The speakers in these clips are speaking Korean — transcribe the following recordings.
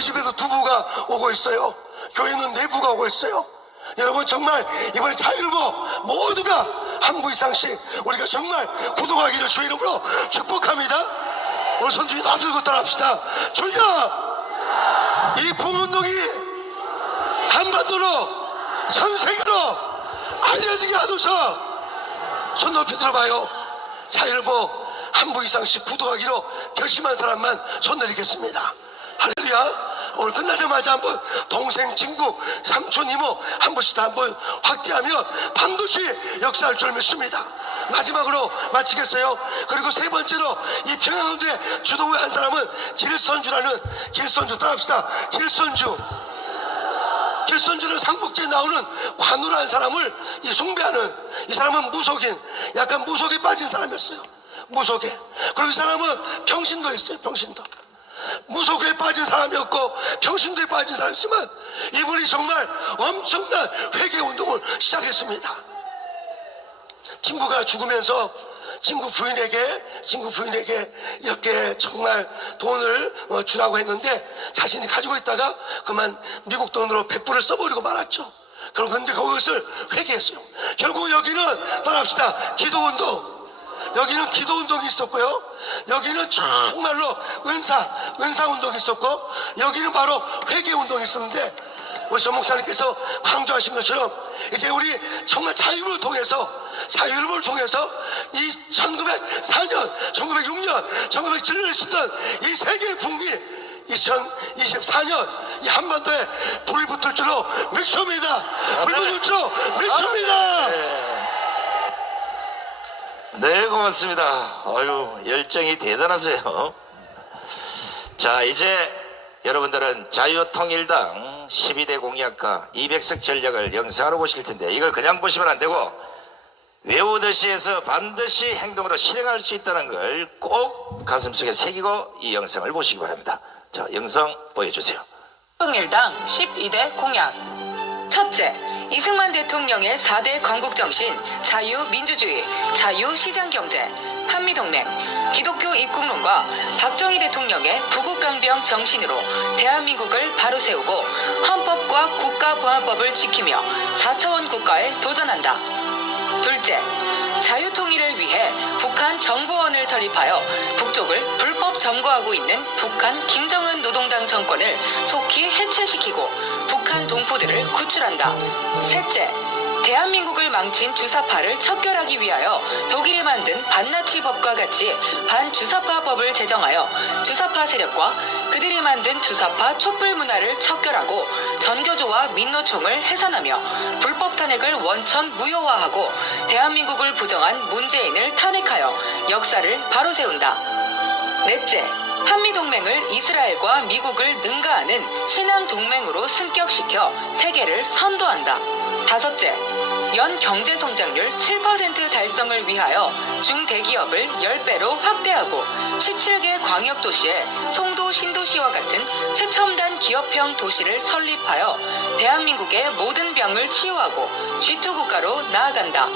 저희 집에도 두부가 오고 있어요. 교회는 내부가 오고 있어요. 여러분 정말 이번에 자유일보 모두가 한 부 이상씩 우리가 정말 구독하기를 주의 이름으로 축복합니다. 오늘 손 들고 다 들고 따라합시다. 주여, 이 부운동이 한반도로 전 세계로 알려지게 하소서. 손 높이 들어봐요. 자유일보 한 부 이상씩 구독하기로 결심한 사람만 손 내리겠습니다. 할렐루야. 오늘 끝나자마자 한번 동생, 친구, 삼촌, 이모 한 분씩 다 한번 확대하면 반드시 역사할 줄 믿습니다. 마지막으로 마치겠어요. 그리고 세 번째로 이 평양운동의 주도부 한 사람은 길선주라는, 길선주 따라합시다. 길선주는 삼국지에 나오는 관우라는 사람을 이 숭배하는, 이 사람은 무속인, 약간 무속에 빠진 사람이었어요. 무속에. 그리고 이 사람은 평신도 있어요. 평신도. 무속에 빠진 사람이었고 평신도에 빠진 사람이지만 이분이 정말 엄청난 회개운동을 시작했습니다. 친구가 죽으면서 친구 부인에게 이렇게 정말 돈을 주라고 했는데 자신이 가지고 있다가 그만 미국 돈으로 100불을 써버리고 말았죠. 그런데 그것을 회개했어요. 결국 여기는 따라합시다. 기도운동. 여기는 기도운동이 있었고요, 여기는 정말로 은사운동이 있었고, 여기는 바로 회개운동이 있었는데, 우리 전 목사님께서 강조하신 것처럼 이제 우리 정말 자유를 통해서 이 1904년, 1906년, 1907년에 있었던 이 세계의 붕괴 2024년 이 한반도에 불이 붙을 줄로 믿습니다. 불 붙을 줄로 믿습니다. 네, 고맙습니다. 아유, 열정이 대단하세요. 자, 이제 여러분들은 자유통일당 12대 공약과 200석 전략을 영상으로 보실 텐데, 이걸 그냥 보시면 안 되고 외우듯이 해서 반드시 행동으로 실행할 수 있다는 걸 꼭 가슴속에 새기고 이 영상을 보시기 바랍니다. 자, 영상 보여주세요. 통일당 12대 공약. 첫째, 이승만 대통령의 4대 건국정신, 자유민주주의, 자유시장경제, 한미동맹, 기독교 입국론과 박정희 대통령의 부국강병 정신으로 대한민국을 바로 세우고 헌법과 국가보안법을 지키며 4차원 국가에 도전한다. 둘째, 자유통일을 위해 북한 정보원을 설립하여 북쪽을 불법 점거하고 있는 북한 김정은 노동당 정권을 속히 해체시키고 북한 동포들을 구출한다. 셋째, 대한민국을 망친 주사파를 척결하기 위하여 독일이 만든 반나치법과 같이 반주사파법을 제정하여 주사파 세력과 그들이 만든 주사파 촛불 문화를 척결하고 전교조와 민노총을 해산하며 불법 탄핵을 원천 무효화하고 대한민국을 부정한 문재인을 탄핵하여 역사를 바로 세운다. 넷째, 한미동맹을 이스라엘과 미국을 능가하는 신앙동맹으로 승격시켜 세계를 선도한다. 다섯째, 연 경제성장률 7% 달성을 위하여 중대기업을 10배로 확대하고 17개 광역도시에 송도 신도시와 같은 최첨단 기업형 도시를 설립하여 대한민국의 모든 병을 치유하고 G2 국가로 나아간다.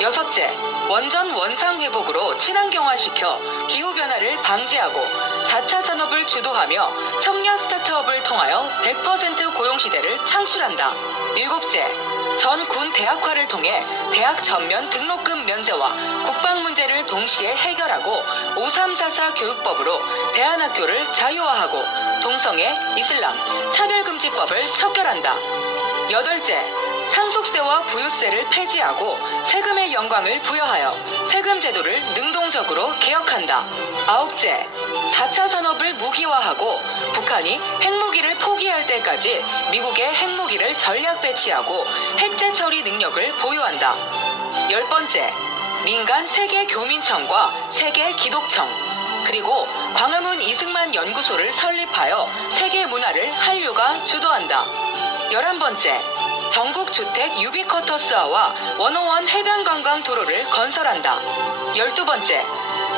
여섯째, 원전 원상 회복으로 친환경화시켜 기후변화를 방지하고 4차 산업을 주도하며 청년 스타트업을 통하여 100% 고용시대를 창출한다. 일곱째, 전 군 대학화를 통해 대학 전면 등록금 면제와 국방 문제를 동시에 해결하고 5344 교육법으로 대안학교를 자유화하고 동성애, 이슬람, 차별금지법을 척결한다. 여덟째, 상속세와 부유세를 폐지하고 세금의 영광을 부여하여 세금 제도를 능동적으로 개혁한다. 아홉째, 4차 산업을 무기화하고 북한이 핵무기를 포기할 때까지 미국의 핵무기를 전략 배치하고 핵재 처리 능력을 보유한다. 열 번째, 민간 세계 교민청과 세계 기독청, 그리고 광화문 이승만 연구소를 설립하여 세계 문화를 한류가 주도한다. 11번째, 전국 주택 유비쿼터스화와 101 해변관광 도로를 건설한다. 12번째,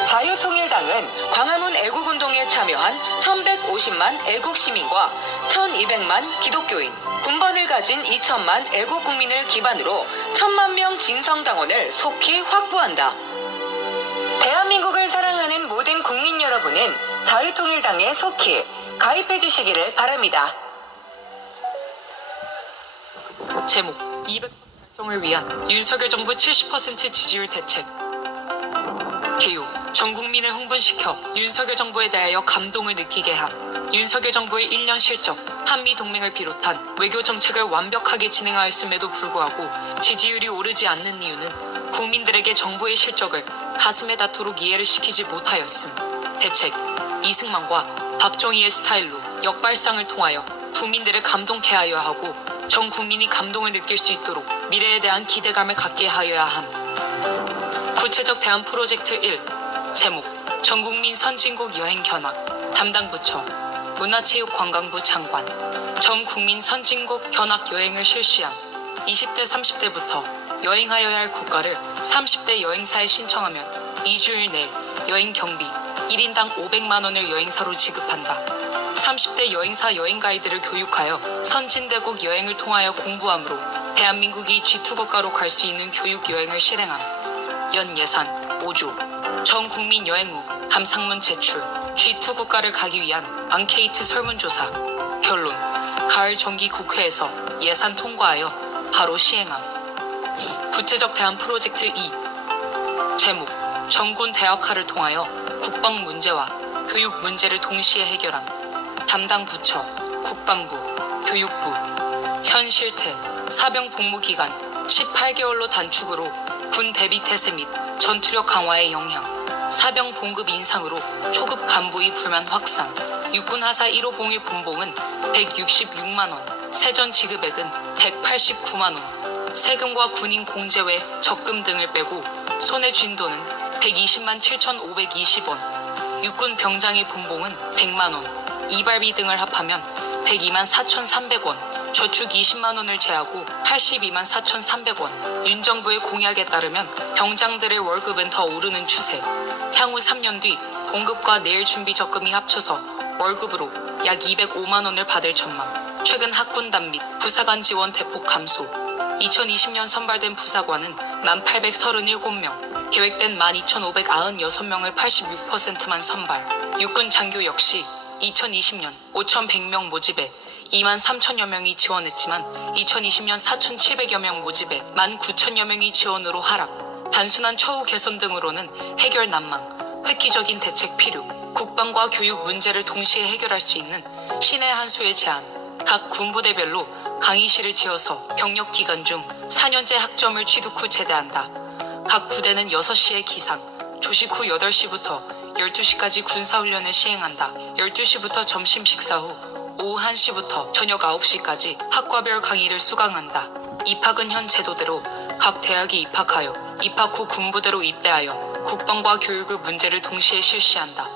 자유통일당은 광화문 애국운동에 참여한 1150만 애국시민과 1200만 기독교인, 군번을 가진 2000만 애국국민을 기반으로 1000만 명 진성당원을 속히 확보한다. 대한민국을 사랑하는 모든 국민 여러분은 자유통일당에 속히 가입해 주시기를 바랍니다. 제목 200석 달성을 위한 윤석열 정부 70% 지지율 대책. 개요. 전 국민을 흥분시켜 윤석열 정부에 대하여 감동을 느끼게 함. 윤석열 정부의 1년 실적, 한미 동맹을 비롯한 외교 정책을 완벽하게 진행하였음에도 불구하고 지지율이 오르지 않는 이유는 국민들에게 정부의 실적을 가슴에 닿도록 이해를 시키지 못하였음. 대책. 이승만과 박정희의 스타일로 역발상을 통하여 국민들을 감동케 하여야 하고 전 국민이 감동을 느낄 수 있도록 미래에 대한 기대감을 갖게 하여야 함. 구체적 대안 프로젝트 1. 제목 전국민 선진국 여행 견학. 담당 부처 문화체육관광부 장관. 전국민 선진국 견학 여행을 실시함. 20대 30대부터 여행하여야 할 국가를 30대 여행사에 신청하면 2주일 내 여행 경비 1인당 500만 원을 여행사로 지급한다. 30대 여행사 여행 가이드를 교육하여 선진대국 여행을 통하여 공부함으로 대한민국이 G2 국가로 갈 수 있는 교육 여행을 실행함. 연 예산 5조. 전 국민 여행 후 감상문 제출. G2 국가를 가기 위한 앙케이트 설문조사. 결론. 가을 정기 국회에서 예산 통과하여 바로 시행함. 구체적 대안 프로젝트 2. 제목 전군 대학화를 통하여 국방 문제와 교육 문제를 동시에 해결함. 담당 부처 국방부, 교육부. 현 실태 사병 복무 기간 18개월로 단축으로 군 대비 태세 및 전투력 강화의 영향. 사병 봉급 인상으로 초급 간부의 불만 확산. 육군 하사 1호 봉일 본봉은 166만 원, 세전 지급액은 189만 원. 세금과 군인 공제외 적금 등을 빼고 손에 쥔 돈은 120만 7,520원. 육군 병장의 본봉은 100만 원. 이발비 등을 합하면 102만 4,300원. 저축 20만 원을 제하고 82만 4,300원. 윤 정부의 공약에 따르면 병장들의 월급은 더 오르는 추세. 향후 3년 뒤 봉급과 내일 준비 적금이 합쳐서 월급으로 약 205만 원을 받을 전망. 최근 학군단 및 부사관 지원 대폭 감소. 2020년 선발된 부사관은 1,837명, 계획된 12,596명을 86%만 선발. 육군 장교 역시 2020년 5,100명 모집에 2만 3천여 명이 지원했지만 2020년 4,700여 명 모집에 19,000여 명이 지원으로 하락. 단순한 처우 개선 등으로는 해결 난망. 획기적인 대책 필요. 국방과 교육 문제를 동시에 해결할 수 있는 신의 한 수의 제안. 각 군부대별로 강의실을 지어서 병력 기간 중 4년제 학점을 취득 후 제대한다. 각 부대는 6시에 기상, 조식 후 8시부터 12시까지 군사훈련을 시행한다. 12시부터 점심 식사 후 오후 1시부터 저녁 9시까지 학과별 강의를 수강한다. 입학은 현 제도대로 각 대학에 입학하여 입학 후 군부대로 입대하여 국방과 교육의 문제를 동시에 실시한다.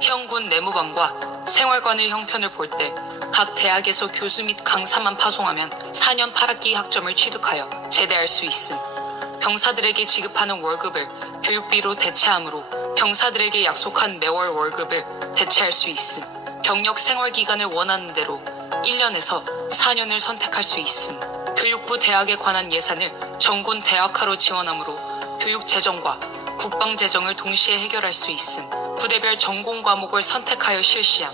현 군 내무반과 생활관의 형편을 볼 때 각 대학에서 교수 및 강사만 파송하면 4년 8학기 학점을 취득하여 제대할 수 있음. 병사들에게 지급하는 월급을 교육비로 대체하므로 병사들에게 약속한 매월 월급을 대체할 수 있음. 병력 생활 기간을 원하는 대로 1년에서 4년을 선택할 수 있음. 교육부 대학에 관한 예산을 전군 대학화로 지원하므로 교육 재정과 국방 재정을 동시에 해결할 수 있음. 부대별 전공 과목을 선택하여 실시함.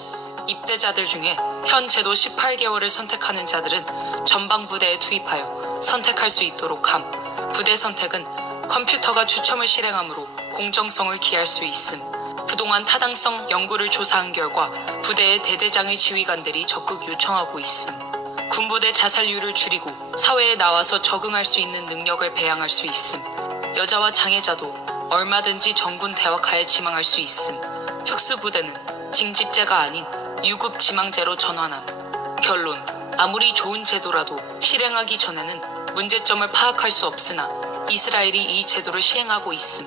입대자들 중에 현 제도 18개월을 선택하는 자들은 전방 부대에 투입하여 선택할 수 있도록 함. 부대 선택은 컴퓨터가 추첨을 실행하므로 공정성을 기할 수 있음. 그동안 타당성 연구를 조사한 결과 부대의 대대장의 지휘관들이 적극 요청하고 있음. 군부대 자살률을 줄이고 사회에 나와서 적응할 수 있는 능력을 배양할 수 있음. 여자와 장애자도 얼마든지 전군 대학화에 지망할 수 있음. 특수부대는 징집제가 아닌 유급 지망제로 전환함. 결론. 아무리 좋은 제도라도 실행하기 전에는 문제점을 파악할 수 없으나 이스라엘이 이 제도를 시행하고 있음.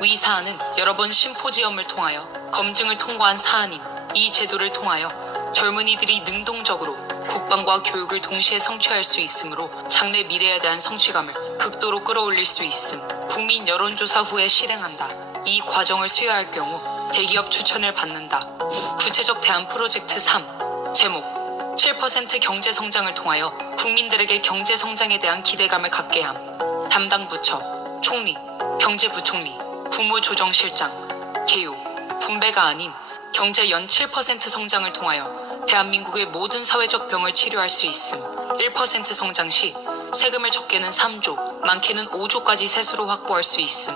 위 사안은 여러 번 심포지엄을 통하여 검증을 통과한 사안임. 이 제도를 통하여 젊은이들이 능동적으로 국방과 교육을 동시에 성취할 수 있으므로 장래 미래에 대한 성취감을 극도로 끌어올릴 수 있음. 국민 여론조사 후에 실행한다. 이 과정을 수여할 경우 대기업 추천을 받는다. 구체적 대안 프로젝트 3. 제목 7% 경제 성장을 통하여 국민들에게 경제 성장에 대한 기대감을 갖게 함. 담당 부처 총리, 경제부총리, 국무조정실장. 개요. 분배가 아닌 경제 연 7% 성장을 통하여 대한민국의 모든 사회적 병을 치료할 수 있음. 1% 성장 시 세금을 적게는 3조, 많게는 5조까지 세수로 확보할 수 있음.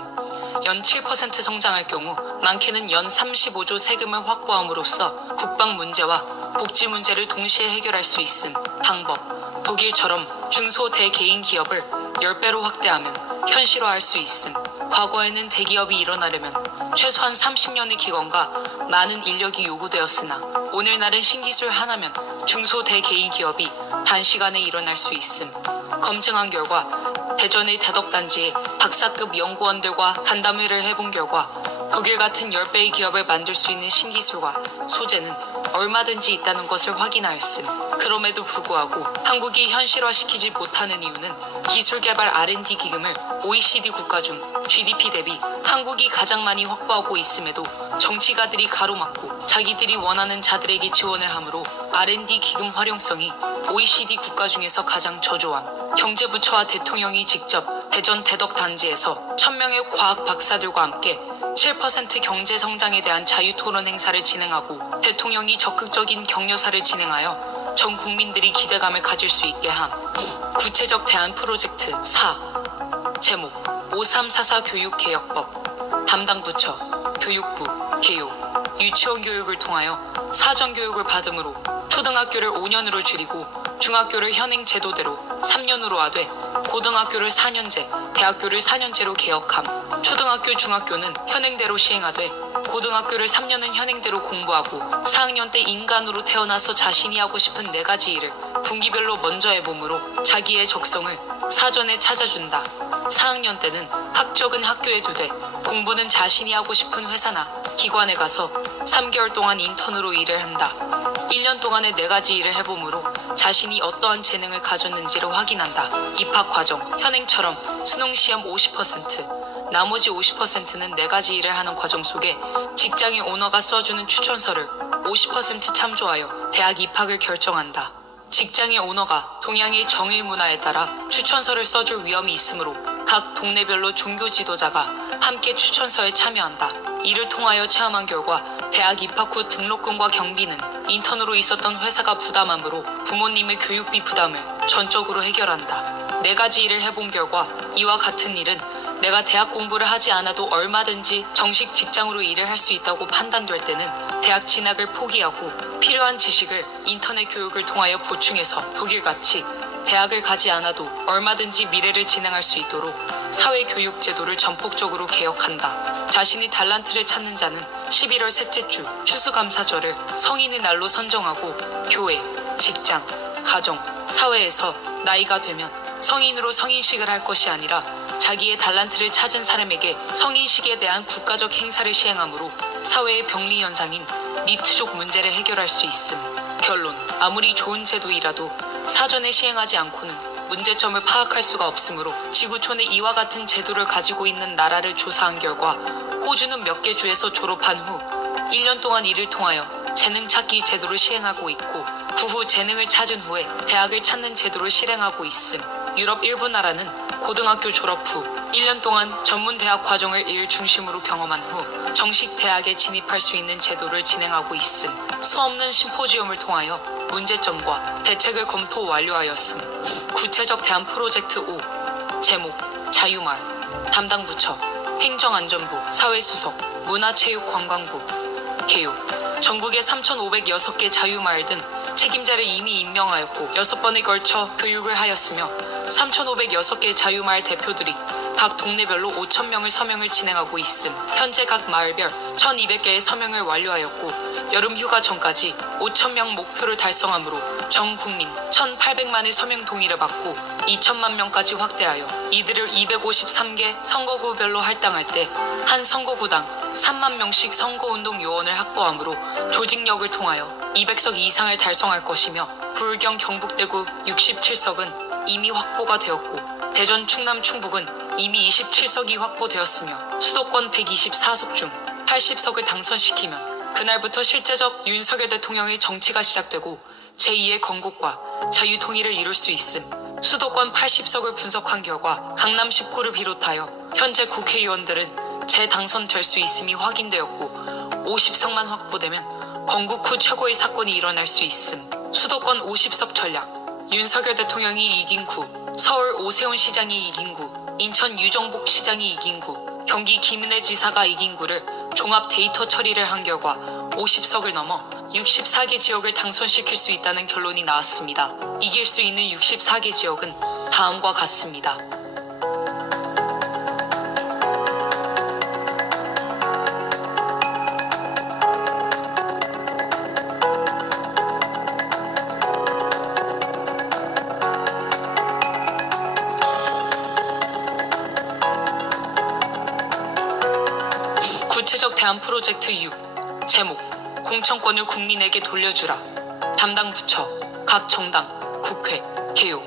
연 7% 성장할 경우 많게는 연 35조 세금을 확보함으로써 국방 문제와 복지 문제를 동시에 해결할 수 있음. 방법: 독일처럼 중소 대개인 기업을 10배로 확대하면 현실화할 수 있음. 과거에는 대기업이 일어나려면 최소한 30년의 기간과 많은 인력이 요구되었으나 오늘날은 신기술 하나면 중소 대개인 기업이 단시간에 일어날 수 있음. 검증한 결과 대전의 대덕단지에 박사급 연구원들과 간담회를 해본 결과 독일 같은 10배의 기업을 만들 수 있는 신기술과 소재는 얼마든지 있다는 것을 확인하였음. 그럼에도 불구하고 한국이 현실화시키지 못하는 이유는 기술개발 R&D 기금을 OECD 국가 중 GDP 대비 한국이 가장 많이 확보하고 있음에도 정치가들이 가로막고 자기들이 원하는 자들에게 지원을 하므로 R&D 기금 활용성이 OECD 국가 중에서 가장 저조함. 경제부처와 대통령이 직접 대전 대덕단지에서 1000명의 과학 박사들과 함께 7% 경제 성장에 대한 자유토론 행사를 진행하고 대통령이 적극적인 격려사를 진행하여 전 국민들이 기대감을 가질 수 있게 함. 구체적 대안 프로젝트 4. 제목: 5344 교육개혁법. 담당 부처: 교육부, 개요. 유치원 교육을 통하여 사전 교육을 받음으로 초등학교를 5년으로 줄이고 중학교를 현행 제도대로 3년으로 하되 고등학교를 4년제, 대학교를 4년제로 개혁함. 초등학교, 중학교는 현행대로 시행하되 고등학교를 3년은 현행대로 공부하고 4학년 때 인간으로 태어나서 자신이 하고 싶은 4가지 일을 분기별로 먼저 해보므로 자기의 적성을 사전에 찾아준다. 4학년 때는 학적은 학교에 두되 공부는 자신이 하고 싶은 회사나 기관에 가서 3개월 동안 인턴으로 일을 한다. 1년 동안에 4가지 일을 해보므로 자신이 어떠한 재능을 가졌는지를 확인한다. 입학 과정: 현행처럼 수능시험 50%, 나머지 50%는 4가지 일을 하는 과정 속에 직장의 오너가 써주는 추천서를 50% 참조하여 대학 입학을 결정한다. 직장의 오너가 동양의 정일 문화에 따라 추천서를 써줄 위험이 있으므로 각 동네별로 종교 지도자가 함께 추천서에 참여한다. 이를 통하여 체험한 결과 대학 입학 후 등록금과 경비는 인턴으로 있었던 회사가 부담하므로 부모님의 교육비 부담을 전적으로 해결한다. 4가지 일을 해본 결과 이와 같은 일은 내가 대학 공부를 하지 않아도 얼마든지 정식 직장으로 일을 할 수 있다고 판단될 때는 대학 진학을 포기하고 필요한 지식을 인터넷 교육을 통하여 보충해서 독일같이 대학을 가지 않아도 얼마든지 미래를 진행할 수 있도록 사회교육 제도를 전폭적으로 개혁한다. 자신이 달란트를 찾는 자는 11월 셋째 주 추수감사절을 성인의 날로 선정하고 교회, 직장, 가정, 사회에서 나이가 되면 성인으로 성인식을 할 것이 아니라 자기의 달란트를 찾은 사람에게 성인식에 대한 국가적 행사를 시행하므로 사회의 병리 현상인 니트족 문제를 해결할 수 있음. 결론: 아무리 좋은 제도이라도 사전에 시행하지 않고는 문제점을 파악할 수가 없으므로 지구촌에 이와 같은 제도를 가지고 있는 나라를 조사한 결과 호주는 몇 개 주에서 졸업한 후 1년 동안 이를 통하여 재능 찾기 제도를 시행하고 있고 그 후 재능을 찾은 후에 대학을 찾는 제도를 실행하고 있음. 유럽 일부 나라는 고등학교 졸업 후 1년 동안 전문 대학 과정을 일 중심으로 경험한 후 정식 대학에 진입할 수 있는 제도를 진행하고 있음. 수없는 심포지엄을 통하여 문제점과 대책을 검토 완료하였음. 구체적 대안 프로젝트 5. 제목: 자유마을. 담당 부처: 행정안전부, 사회수석, 문화체육관광부, 개요. 전국에 3,506개 자유마을 등 책임자를 이미 임명하였고 6번에 걸쳐 교육을 하였으며 3,506개 자유마을 대표들이 각 동네별로 5,000명을 서명을 진행하고 있음. 현재 각 마을별 1,200개의 서명을 완료하였고 여름 휴가 전까지 5,000명 목표를 달성하므로 전 국민 1,800만의 서명 동의를 받고 2천만 명까지 확대하여 이들을 253개 선거구별로 할당할 때 한 선거구당 3만 명씩 선거운동 요원을 확보하므로 조직력을 통하여 200석 이상을 달성할 것이며 불경 경북대구 67석은 이미 확보가 되었고 대전 충남 충북은 이미 27석이 확보되었으며 수도권 124석 중 80석을 당선시키면 그날부터 실제적 윤석열 대통령의 정치가 시작되고 제2의 건국과 자유통일을 이룰 수 있음. 수도권 80석을 분석한 결과 강남 19를 비롯하여 현재 국회의원들은 재당선될 수 있음이 확인되었고 50석만 확보되면 건국 후 최고의 사건이 일어날 수 있음. 수도권 50석 전략. 윤석열 대통령이 이긴 구, 서울 오세훈 시장이 이긴 구, 인천 유정복 시장이 이긴 구, 경기 김은혜 지사가 이긴 구를 종합 데이터 처리를 한 결과 50석을 넘어 64개 지역을 당선시킬 수 있다는 결론이 나왔습니다. 이길 수 있는 64개 지역은 다음과 같습니다. 구체적 대안 프로젝트 6. 제목: 공천권을 국민에게 돌려주라. 담당 부처: 각 정당, 국회, 개요.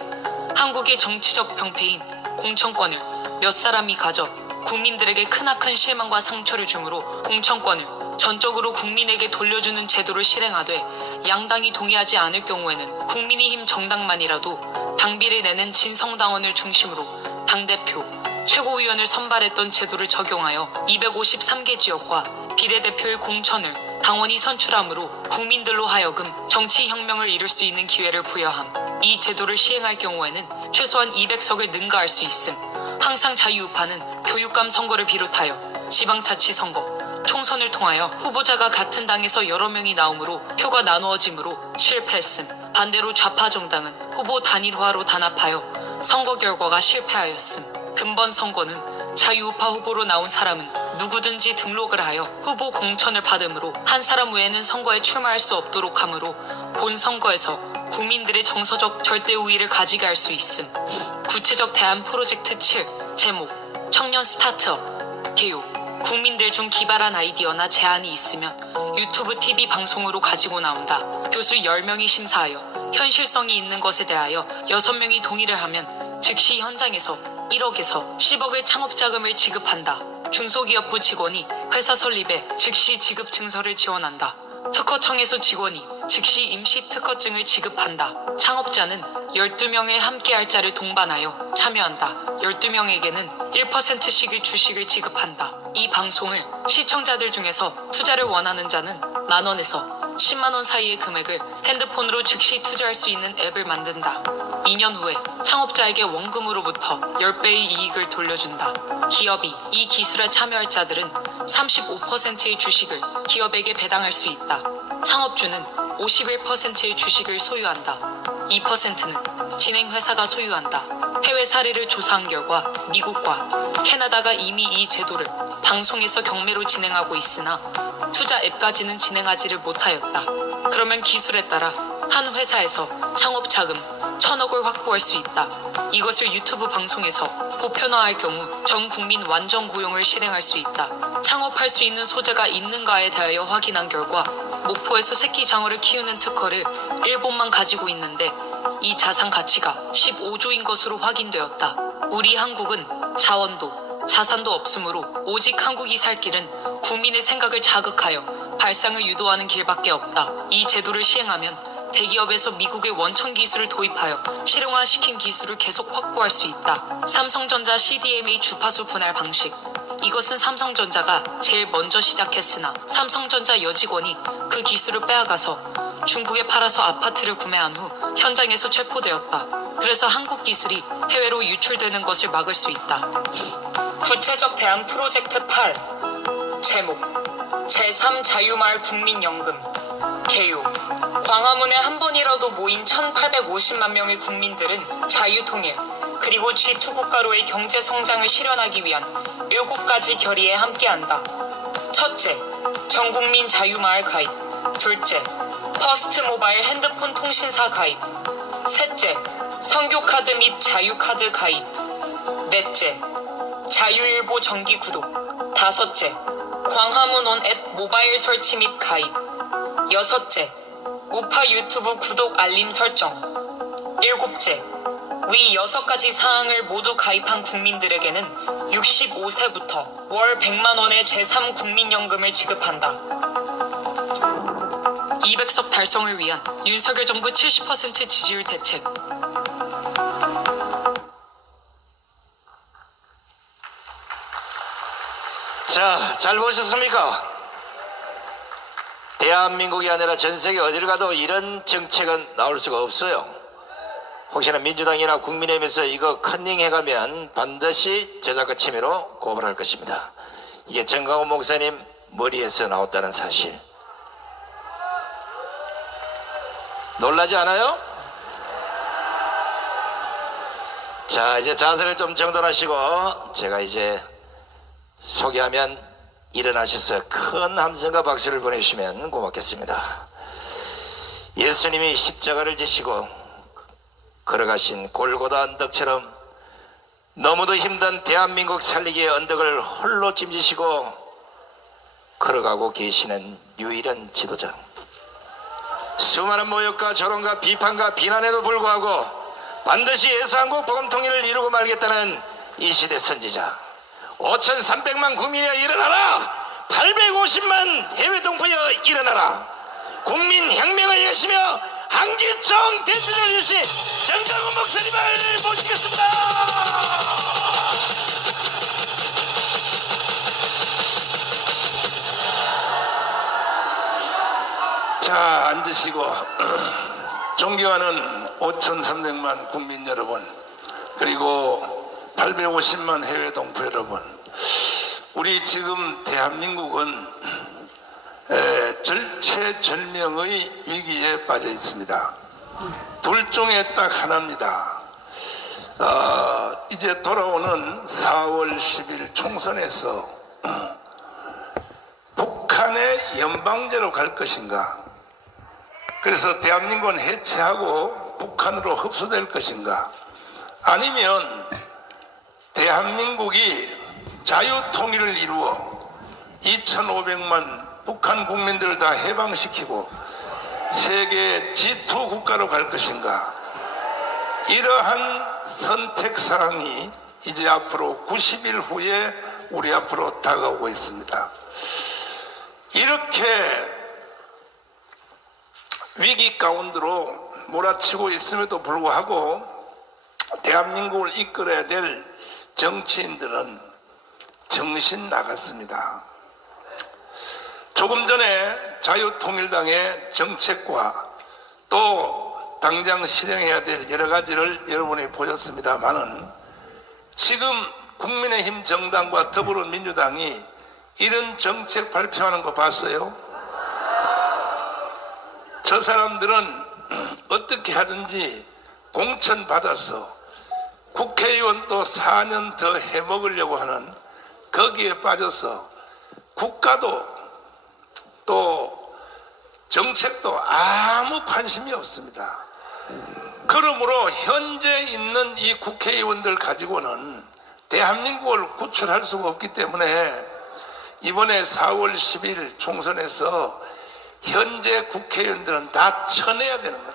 한국의 정치적 병폐인 공천권을 몇 사람이 가져 국민들에게 크나큰 실망과 상처를 주므로 공천권을 전적으로 국민에게 돌려주는 제도를 실행하되 양당이 동의하지 않을 경우에는 국민의힘 정당만이라도 당비를 내는 진성당원을 중심으로 당대표, 최고위원을 선발했던 제도를 적용하여 253개 지역과 비례대표의 공천을 당원이 선출함으로 국민들로 하여금 정치혁명을 이룰 수 있는 기회를 부여함. 이 제도를 시행할 경우에는 최소한 200석을 능가할 수 있음. 항상 자유우파는 교육감 선거를 비롯하여 지방자치선거, 총선을 통하여 후보자가 같은 당에서 여러 명이 나오므로 표가 나누어지므로 실패했음. 반대로 좌파 정당은 후보 단일화로 단합하여 선거 결과가 실패하였음. 근본 선거는 자유우파 후보로 나온 사람은 누구든지 등록을 하여 후보 공천을 받으므로 한 사람 외에는 선거에 출마할 수 없도록 하므로 본 선거에서 국민들의 정서적 절대 우위를 가지게 할 수 있음. 구체적 대안 프로젝트 7. 제목: 청년 스타트업, 개요. 국민들 중 기발한 아이디어나 제안이 있으면 유튜브 TV 방송으로 가지고 나온다. 교수 10명이 심사하여 현실성이 있는 것에 대하여 6명이 동의를 하면 즉시 현장에서 1억에서 10억의 창업자금을 지급한다. 중소기업부 직원이 회사 설립에 즉시 지급 증서를 지원한다. 특허청에서 직원이 즉시 임시 특허증을 지급한다. 창업자는 12명의 함께할자를 동반하여 참여한다. 12명에게는 1%씩의 주식을 지급한다. 이 방송을 시청자들 중에서 투자를 원하는 자는 만원에서 10만원 사이의 금액을 핸드폰으로 즉시 투자할 수 있는 앱을 만든다. 2년 후에 창업자에게 원금으로부터 10배의 이익을 돌려준다. 기업이 이 기술에 참여할 자들은 35%의 주식을 기업에게 배당할 수 있다. 창업주는 51%의 주식을 소유한다. 2%는 진행회사가 소유한다. 해외 사례를 조사한 결과 미국과 캐나다가 이미 이 제도를 방송에서 경매로 진행하고 있으나 투자 앱까지는 진행하지를 못하였다. 그러면 기술에 따라 한 회사에서 창업 자금 1,000억을 확보할 수 있다. 이것을 유튜브 방송에서 보편화할 경우 전 국민 완전 고용을 실행할 수 있다. 창업할 수 있는 소재가 있는가에 대하여 확인한 결과 목포에서 새끼 장어를 키우는 특허를 일본만 가지고 있는데 이 자산 가치가 15조인 것으로 확인되었다. 우리 한국은 자원도 자산도 없으므로 오직 한국이 살 길은 국민의 생각을 자극하여 발상을 유도하는 길밖에 없다. 이 제도를 시행하면 대기업에서 미국의 원천 기술을 도입하여 실용화시킨 기술을 계속 확보할 수 있다. 삼성전자 CDMA 주파수 분할 방식. 이것은 삼성전자가 제일 먼저 시작했으나 삼성전자 여직원이 그 기술을 빼앗아서 중국에 팔아서 아파트를 구매한 후 현장에서 체포되었다. 그래서 한국 기술이 해외로 유출되는 것을 막을 수 있다. 구체적 대안 프로젝트 8. 제목: 제3 자유마을 국민연금, 개요. 광화문에 한 번이라도 모인 1850만 명의 국민들은 자유통일 그리고 G2 국가로의 경제성장을 실현하기 위한 7가지 결의에 함께한다. 첫째, 전국민 자유마을 가입. 둘째, 퍼스트 모바일 핸드폰 통신사 가입. 셋째, 선교카드 및 자유카드 가입. 넷째, 자유일보 정기 구독. 다섯째, 광화문온 앱 모바일 설치 및 가입. 여섯째, 우파 유튜브 구독 알림 설정. 일곱째, 위 6가지 사항을 모두 가입한 국민들에게는 65세부터 월 100만원의 제3 국민연금을 지급한다. 200석 달성을 위한 윤석열 정부 70% 지지율 대책. 자, 잘 보셨습니까? 대한민국이 아니라 전 세계 어딜 가도 이런 정책은 나올 수가 없어요. 혹시나 민주당이나 국민의힘에서 이거 컨닝해가면 반드시 저작권 침해로 고발할 것입니다. 이게 정강훈 목사님 머리에서 나왔다는 사실. 놀라지 않아요? 자, 이제 자세를 좀 정돈하시고 제가 이제 소개하면 일어나셔서 큰 함성과 박수를 보내주시면 고맙겠습니다. 예수님이 십자가를 지시고 걸어가신 골고다 언덕처럼 너무도 힘든 대한민국 살리기의 언덕을 홀로 짐지시고 걸어가고 계시는 유일한 지도자. 수많은 모욕과 조롱과 비판과 비난에도 불구하고 반드시 예수한국 복음통일을 이루고 말겠다는 이 시대 선지자. 5,300만 국민이여 일어나라. 850만 해외 동포여 일어나라. 국민혁명의 여시며 한기총 대표를 유시 정강훈 목사님을 모시겠습니다. 자, 앉으시고 존경하는 5,300만 국민 여러분, 그리고 850만 해외 동포 여러분, 우리 지금 대한민국은 절체절명의 위기에 빠져 있습니다. 둘 중에 딱 하나입니다. 이제 돌아오는 4월 10일 총선에서 북한의 연방제로 갈 것인가, 그래서 대한민국은 해체하고 북한으로 흡수될 것인가, 아니면 대한민국이 자유통일을 이루어 2,500만 북한 국민들을 다 해방시키고 세계 G2 국가로 갈 것인가. 이러한 선택사항이 이제 앞으로 90일 후에 우리 앞으로 다가오고 있습니다. 이렇게 위기 가운데로 몰아치고 있음에도 불구하고 대한민국을 이끌어야 될 정치인들은 정신 나갔습니다. 조금 전에 자유통일당의 정책과 또 당장 실행해야 될 여러 가지를 여러분이 보셨습니다만은, 지금 국민의힘 정당과 더불어민주당이 이런 정책 발표하는 거 봤어요? 저 사람들은 어떻게 하든지 공천 받아서 국회의원 또 4년 더 해먹으려고 하는, 거기에 빠져서 국가도 또 정책도 아무 관심이 없습니다. 그러므로 현재 있는 이 국회의원들 가지고는 대한민국을 구출할 수가 없기 때문에 이번에 4월 10일 총선에서 현재 국회의원들은 다 쳐내야 되는 겁니다.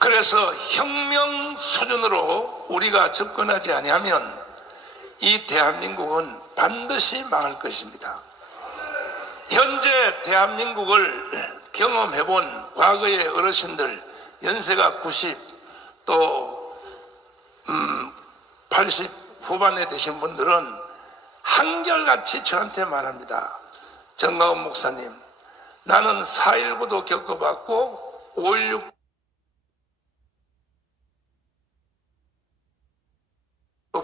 그래서 혁명 수준으로 우리가 접근하지 아니하면 이 대한민국은 반드시 망할 것입니다. 현재 대한민국을 경험해본 과거의 어르신들, 연세가 90, 또 80 후반에 되신 분들은 한결같이 저한테 말합니다. 정강훈 목사님, 나는 4.19도 겪어봤고 5.16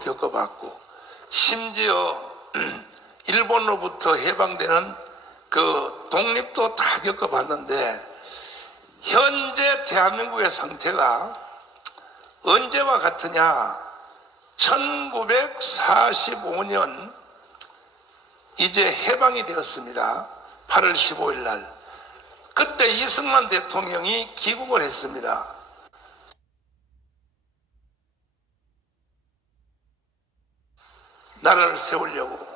겪어봤고 심지어 일본으로부터 해방되는 그 독립도 다 겪어봤는데, 현재 대한민국의 상태가 언제와 같으냐? 1945년 이제 해방이 되었습니다. 8월 15일 날. 그때 이승만 대통령이 귀국을 했습니다. 나라를 세우려고.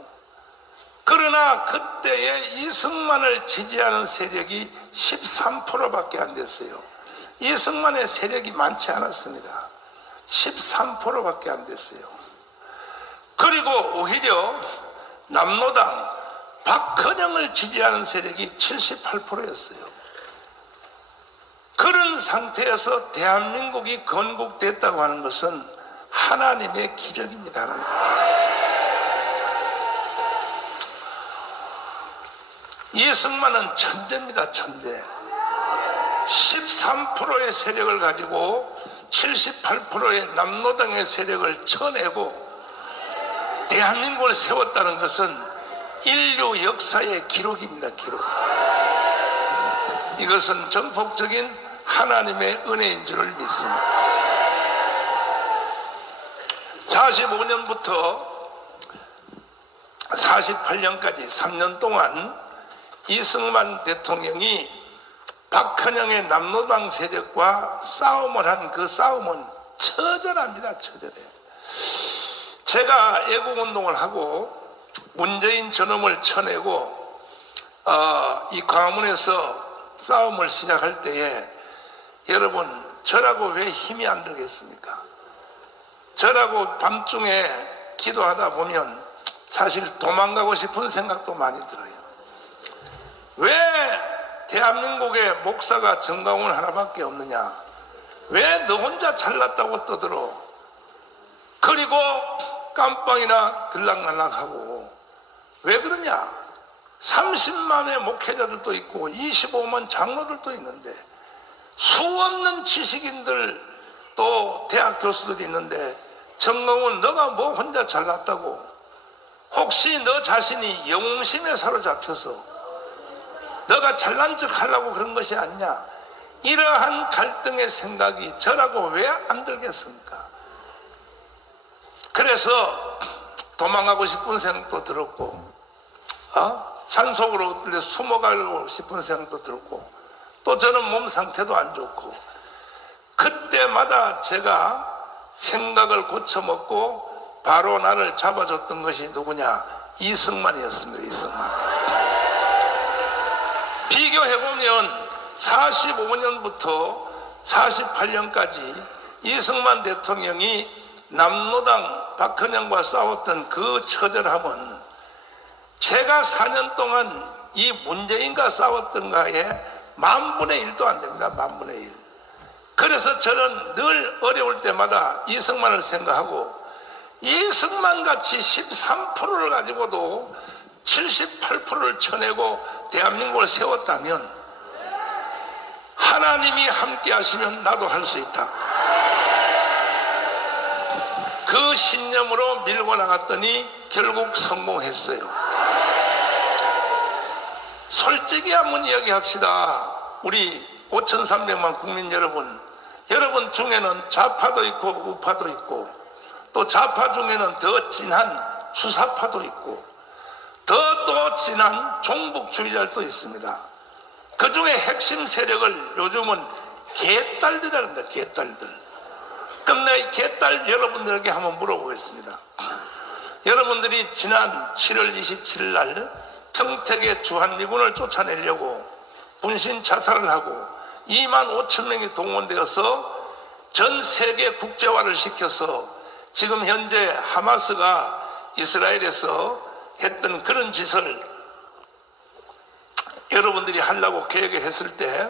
그러나 그때의 이승만을 지지하는 세력이 13%밖에 안 됐어요. 이승만의 세력이 많지 않았습니다. 13%밖에 안 됐어요. 그리고 오히려 남로당 박헌영을 지지하는 세력이 78%였어요. 그런 상태에서 대한민국이 건국됐다고 하는 것은 하나님의 기적입니다. 이승만은 천재입니다. 천재. 13%의 세력을 가지고 78%의 남노당의 세력을 쳐내고 대한민국을 세웠다는 것은 인류 역사의 기록입니다. 기록. 이것은 전폭적인 하나님의 은혜인 줄을 믿습니다. 45년부터 48년까지 3년 동안 이승만 대통령이 박헌영의 남노당 세력과 싸움을 한 그 싸움은 처절합니다. 처절해요. 제가 애국운동을 하고 문재인 저놈을 쳐내고 이 광화문에서 싸움을 시작할 때에 여러분 저라고 왜 힘이 안 들겠습니까? 저라고 밤중에 기도하다 보면 사실 도망가고 싶은 생각도 많이 들어요. 왜 대한민국의 목사가 정강훈 하나밖에 없느냐? 왜 너 혼자 잘났다고 떠들어? 그리고 깜빵이나 들락날락하고 왜 그러냐? 30만의 목회자들도 있고 25만 장로들도 있는데 수없는 지식인들 또 대학 교수들이 있는데 정강훈 너가 뭐 혼자 잘났다고? 혹시 너 자신이 영웅심에 사로잡혀서 너가 잘난 척 하려고 그런 것이 아니냐? 이러한 갈등의 생각이 저라고 왜 안 들겠습니까? 그래서 도망가고 싶은 생각도 들었고 산속으로 숨어가고 싶은 생각도 들었고 또 저는 몸 상태도 안 좋고 그때마다 제가 생각을 고쳐먹고 바로 나를 잡아줬던 것이 누구냐? 이승만이었습니다. 이승만. 비교해보면 45년부터 48년까지 이승만 대통령이 남노당 박헌영과 싸웠던 그 처절함은 제가 4년 동안 이 문재인과 싸웠던 거에 10,000분의 1도 안 됩니다. 10,000분의 1. 그래서 저는 늘 어려울 때마다 이승만을 생각하고 이승만 같이 13%를 가지고도 78%를 쳐내고 대한민국을 세웠다면 하나님이 함께 하시면 나도 할 수 있다. 그 신념으로 밀고 나갔더니 결국 성공했어요. 솔직히 한번 이야기합시다. 우리 5,300만 국민 여러분 중에는 좌파도 있고 우파도 있고 또 좌파 중에는 더 진한 주사파도 있고 더 진한 종북주의자들도 있습니다. 그 중에 핵심 세력을 요즘은 개딸들이라 합니다. 개딸들. 그럼 내가 이 개딸 여러분들에게 한번 물어보겠습니다. 여러분들이 지난 7월 27일 날 평택의 주한미군을 쫓아내려고 분신 자살을 하고 25,000명이 동원되어서 전 세계 국제화를 시켜서 지금 현재 하마스가 이스라엘에서 했던 그런 짓을 여러분들이 하려고 계획을 했을 때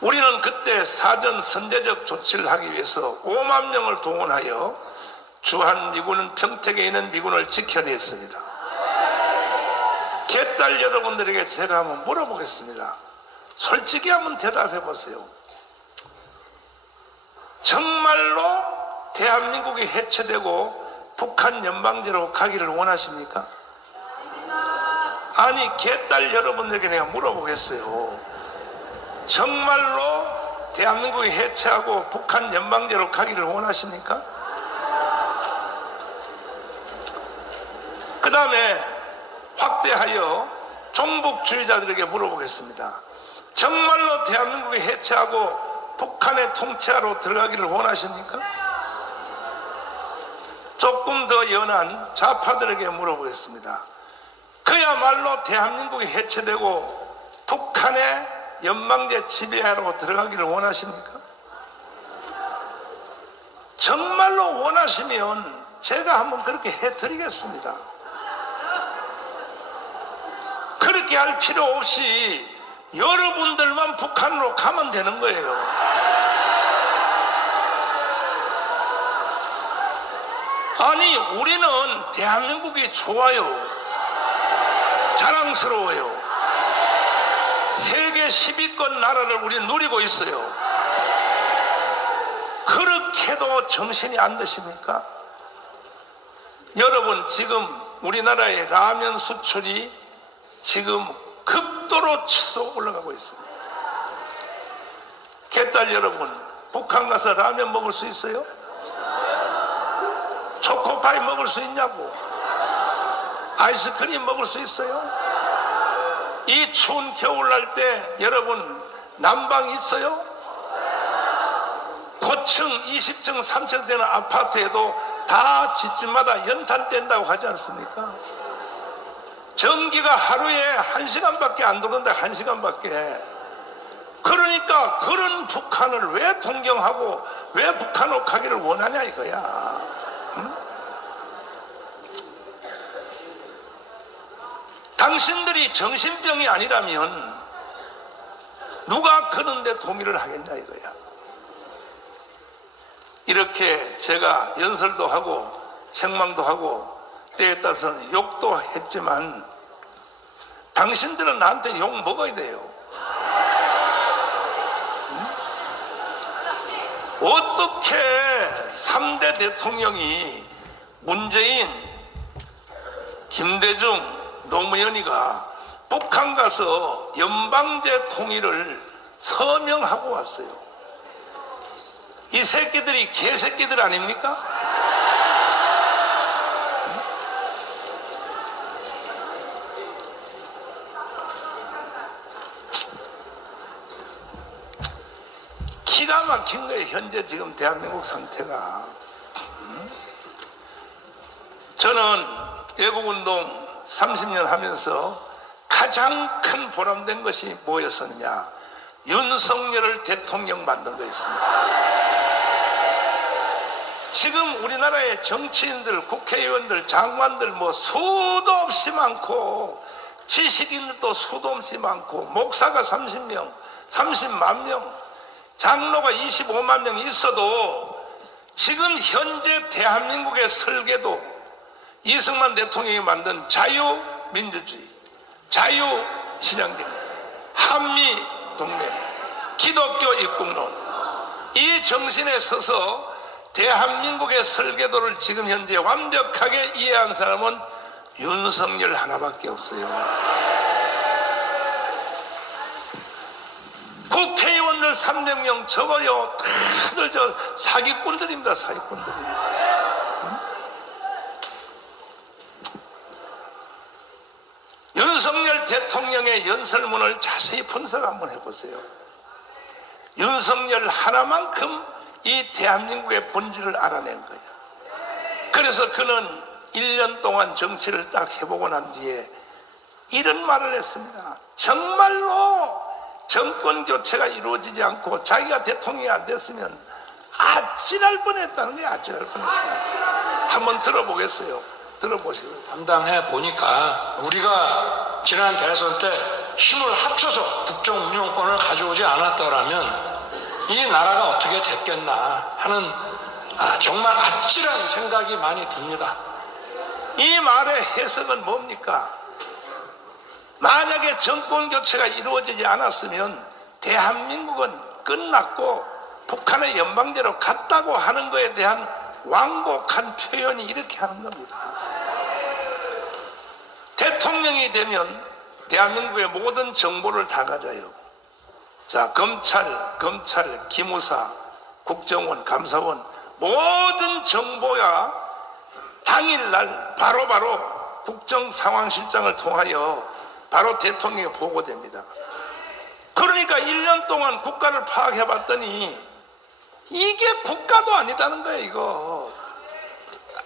우리는 그때 사전 선제적 조치를 하기 위해서 5만 명을 동원하여 주한미군은 평택에 있는 미군을 지켜냈습니다. 개딸 여러분들에게 제가 한번 물어보겠습니다. 솔직히 한번 대답해 보세요. 정말로 대한민국이 해체되고 북한 연방제로 가기를 원하십니까? 아니 개딸 여러분들에게 내가 물어보겠어요. 정말로 대한민국이 해체하고 북한 연방제로 가기를 원하십니까? 그 다음에 확대하여 종북주의자들에게 물어보겠습니다. 정말로 대한민국이 해체하고 북한의 통치하로 들어가기를 원하십니까? 조금 더 연한 좌파들에게 물어보겠습니다. 그야말로 대한민국이 해체되고 북한의 연방제 지배하로 들어가기를 원하십니까? 정말로 원하시면 제가 한번 그렇게 해드리겠습니다. 그렇게 할 필요 없이 여러분들만 북한으로 가면 되는 거예요. 아니 우리는 대한민국이 좋아요. 자랑스러워요. 세계 10위권 나라를 우리 누리고 있어요. 그렇게도 정신이 안 드십니까? 여러분, 지금 우리나라의 라면 수출이 지금 급도로 치솟 올라가고 있습니다. 개딸 여러분, 북한 가서 라면 먹을 수 있어요? 초코파이 먹을 수 있냐고? 아이스크림 먹을 수 있어요? 이 추운 겨울날 때 여러분 난방 있어요? 고층, 20층, 3층 되는 아파트에도 다 집집마다 연탄 뗀다고 하지 않습니까? 전기가 하루에 1시간밖에 안 들어온다. 1시간밖에. 그러니까 그런 북한을 왜 동경하고 왜 북한 옥하기를 원하냐 이거야. 응? 당신들이 정신병이 아니라면 누가 그런데 동의를 하겠냐 이거야. 이렇게 제가 연설도 하고 책망도 하고 때에 따라서는 욕도 했지만 당신들은 나한테 욕 먹어야 돼요. 응? 어떻게 3대 대통령이 문재인, 김대중, 노무현이가 북한 가서 연방제 통일을 서명하고 왔어요. 이 새끼들이 개새끼들 아닙니까? 기가 막힌 거예요. 현재 지금 대한민국 상태가. 저는 애국운동 30년 하면서 가장 큰 보람된 것이 뭐였었느냐? 윤석열을 대통령 만든 거였습니다. 지금 우리나라의 정치인들, 국회의원들, 장관들 뭐 수도 없이 많고 지식인들도 수도 없이 많고 목사가 30명, 30만 명, 장로가 25만 명 있어도 지금 현재 대한민국의 설계도 이승만 대통령이 만든 자유민주주의, 자유시장경, 한미동맹, 기독교 입국론 이 정신에 서서 대한민국의 설계도를 지금 현재 완벽하게 이해한 사람은 윤석열 하나밖에 없어요. 국회의원들 300명 적어요. 다들 저 사기꾼들입니다. 사기꾼들입니다. 윤석열 대통령의 연설문을 자세히 분석 한번 해보세요. 윤석열 하나만큼 이 대한민국의 본질을 알아낸 거예요. 그래서 그는 1년 동안 정치를 딱 해보고 난 뒤에 이런 말을 했습니다. 정말로 정권 교체가 이루어지지 않고 자기가 대통령이 안 됐으면 아찔할 뻔했다는 거예요. 아찔할 뻔했다. 한번 들어보겠어요. 들어보시고. 담당해 보니까 우리가 지난 대선 때 힘을 합쳐서 국정 운영권을 가져오지 않았더라면 이 나라가 어떻게 됐겠나 하는 정말 아찔한 생각이 많이 듭니다. 이 말의 해석은 뭡니까? 만약에 정권 교체가 이루어지지 않았으면 대한민국은 끝났고 북한의 연방제로 갔다고 하는 것에 대한 완곡한 표현이 이렇게 하는 겁니다. 대통령이 되면 대한민국의 모든 정보를 다 가져요. 자, 검찰, 기무사, 국정원, 감사원 모든 정보가 당일날 바로바로 국정상황실장을 통하여 바로 대통령에 보고됩니다. 그러니까 1년 동안 국가를 파악해봤더니 이게 국가도 아니다는 거예요. 이거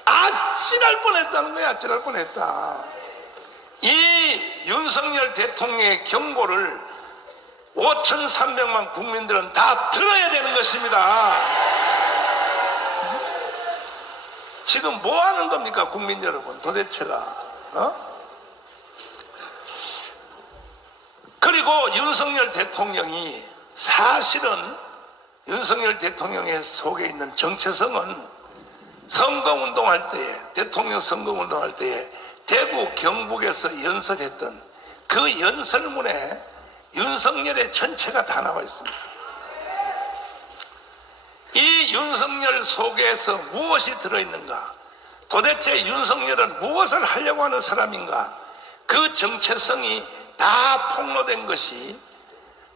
아찔할 뻔했다는 거예요. 아찔할 뻔했다. 이 윤석열 대통령의 경고를 5,300만 국민들은 다 들어야 되는 것입니다. 지금 뭐 하는 겁니까, 국민 여러분? 도대체가 그리고 윤석열 대통령이 사실은 윤석열 대통령의 속에 있는 정체성은 선거운동할 때에, 대통령 선거운동할 때에 대구 경북에서 연설했던 그 연설문에 윤석열의 전체가 다 나와 있습니다. 이 윤석열 속에서 무엇이 들어있는가? 도대체 윤석열은 무엇을 하려고 하는 사람인가? 그 정체성이 다 폭로된 것이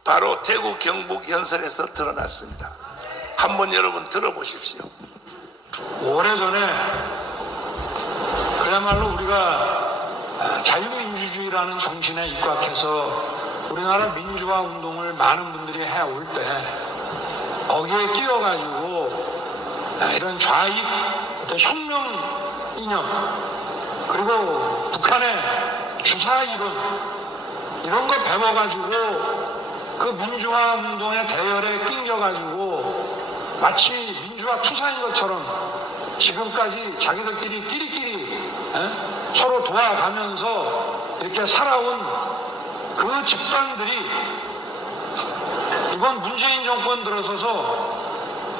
바로 대구 경북 연설에서 드러났습니다. 한번 여러분 들어보십시오. 오래전에 그야말로 우리가 자유민주주의라는 정신에 입각해서 우리나라 민주화 운동을 많은 분들이 해올 때 거기에 끼어가지고 이런 좌익 어떤 혁명 이념 그리고 북한의 주사 이론 이런 거 배워가지고 그 민주화 운동의 대열에 낑겨가지고 마치 민주화 투사인 것처럼 지금까지 자기들끼리 끼리끼리 서로 도와가면서 이렇게 살아온 그 집단들이 이번 문재인 정권 들어서서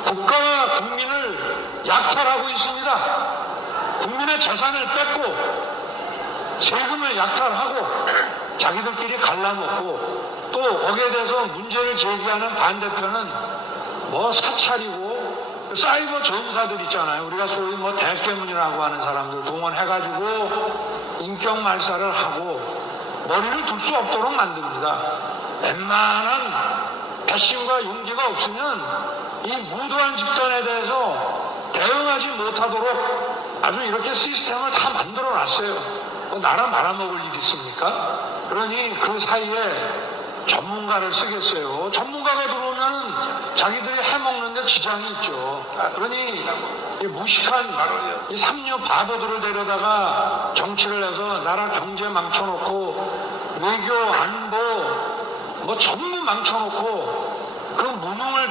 국가와 국민을 약탈하고 있습니다. 국민의 재산을 뺏고 세금을 약탈하고 자기들끼리 갈라먹고 또 거기에 대해서 문제를 제기하는 반대편은 뭐 사찰이고 사이버 전사들 있잖아요. 우리가 소위 뭐 대깨문이라고 하는 사람들 동원해가지고 인격 말살을 하고 머리를 둘 수 없도록 만듭니다. 웬만한 배심과 용기가 없으면 이 무도한 집단에 대해서 대응하지 못하도록 아주 이렇게 시스템을 다 만들어 놨어요. 뭐 나라 말아먹을 일 있습니까? 그러니 그 사이에 전문가를 쓰겠어요. 전문가가 들어오면 자기들이 해먹는데 지장이 있죠. 그러니 이 무식한 이 삼류 바보들을 데려다가 정치를 해서 나라 경제 망쳐놓고 외교 안보 뭐 전부 망쳐놓고 그 무능을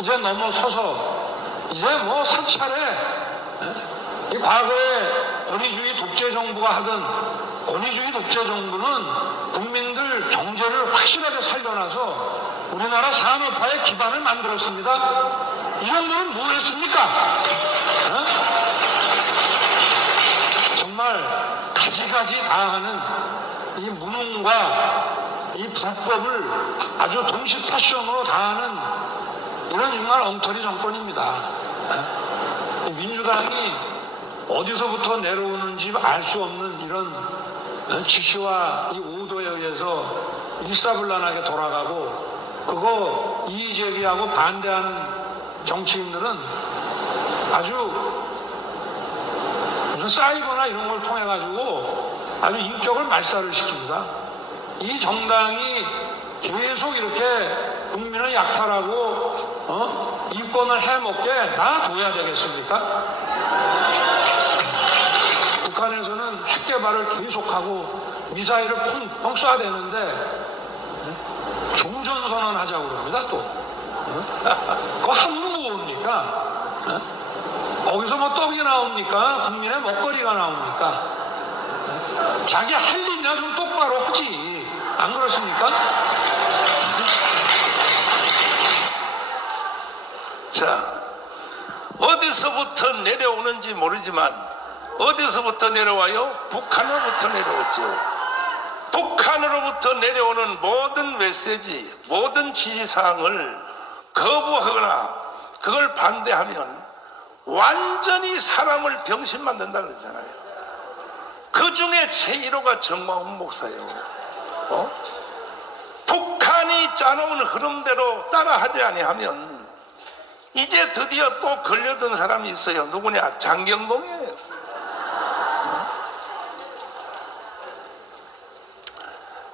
이제 넘어서서 이제 뭐 사찰에 이 과거에 권위주의 독재 정부가 하던 권위주의 독재 정부는 국민들 경제를 확실하게 살려놔서 우리나라 산업화의 기반을 만들었습니다. 이 정도는 뭐 했습니까? 정말 가지가지 다 하는 이 무능과 이 불법을 아주 동시 패션으로 다 하는 이런 정말 엉터리 정권입니다. 민주당이 어디서부터 내려오는지 알 수 없는 이런 지시와 이 오도에 의해서 일사불란하게 돌아가고 그거 이의제기하고 반대하는 정치인들은 아주 무슨 사이버나 이런 걸 통해 가지고 아주 인격을 말살을 시킵니다. 이 정당이 계속 이렇게 국민을 약탈하고 인권을 해먹게 놔둬야 되겠습니까? 북한에서는 핵 개발을 계속하고 미사일을 펑펑 쏴야 되는데 종전선언 하자고 그럽니다. 또 그거 하면 뭐옵니까? 거기서 뭐 떡이 나옵니까? 국민의 먹거리가 나옵니까? 자기 할 일이나 좀 똑바로 하지. 안 그렇습니까? 자, 어디서부터 내려오는지 모르지만 어디서부터 내려와요? 북한으로부터 내려왔죠. 북한으로부터 내려오는 모든 메시지, 모든 지시사항을 거부하거나 그걸 반대하면 완전히 사람을 병신 만든다 그러잖아요. 그 중에 제1호가 정광훈 목사예요. 북한이 짜놓은 흐름대로 따라하지 아니하면 이제 드디어 또 걸려든 사람이 있어요. 누구냐? 장경동이에요.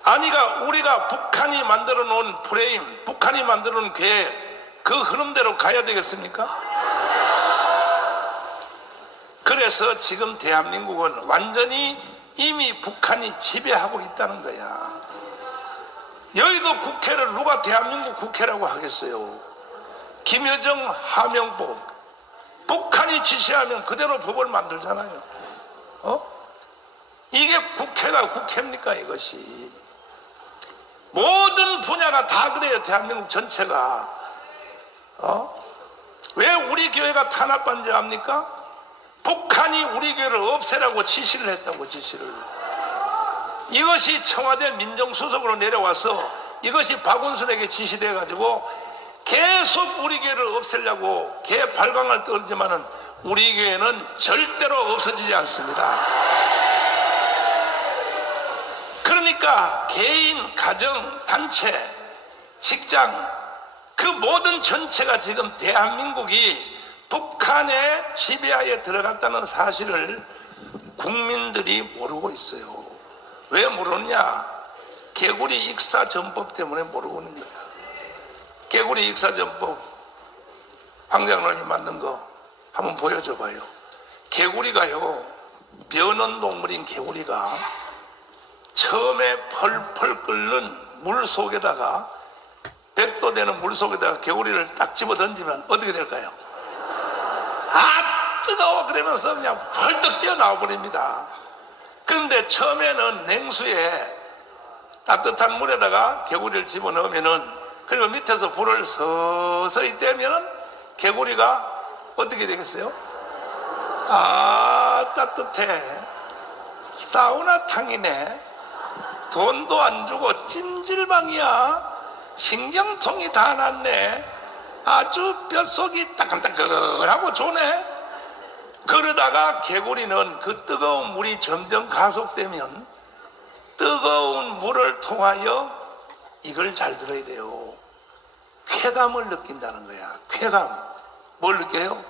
아니가 우리가 북한이 만들어 놓은 프레임, 북한이 만들어 놓은 계획, 그 흐름대로 가야 되겠습니까? 그래서 지금 대한민국은 완전히 이미 북한이 지배하고 있다는 거야. 여의도 국회를 누가 대한민국 국회라고 하겠어요? 김여정 하명법, 북한이 지시하면 그대로 법을 만들잖아요. 이게 국회가 국회입니까? 이것이 모든 분야가 다 그래요. 대한민국 전체가. 왜 우리 교회가 탄압받는지 압니까? 북한이 우리 교회를 없애라고 지시를 했다고. 지시를. 이것이 청와대 민정수석으로 내려와서 이것이 박원순에게 지시돼 가지고 계속 우리 교회를 없애려고 개 발광을 떨지만은 우리 교회는 절대로 없어지지 않습니다. 그러니까 개인, 가정, 단체, 직장 그 모든 전체가 지금 대한민국이 북한의 지배하에 들어갔다는 사실을 국민들이 모르고 있어요. 왜 모르냐? 개구리 익사전법 때문에 모르고 있는 거야. 개구리 익사전법 황 장로님 만든 거 한번 보여줘 봐요. 개구리가요, 변온 동물인 개구리가 처음에 펄펄 끓는 물 속에다가 100도 되는 물 속에다가 개구리를 딱 집어 던지면 어떻게 될까요? 아 뜨거워 그러면서 그냥 펄떡 뛰어나와 버립니다. 그런데 처음에는 냉수에 따뜻한 물에다가 개구리를 집어넣으면은 그리고 밑에서 불을 서서히 떼면은 개구리가 어떻게 되겠어요? 아 따뜻해, 사우나탕이네, 돈도 안 주고 찜질방이야, 신경통이 다 났네, 아주 뼛속이 따끈따끈하고 좋네. 그러다가 개구리는 그 뜨거운 물이 점점 가속되면 뜨거운 물을 통하여 이걸 잘 들어야 돼요. 쾌감을 느낀다는 거야. 쾌감. 뭘 느껴요?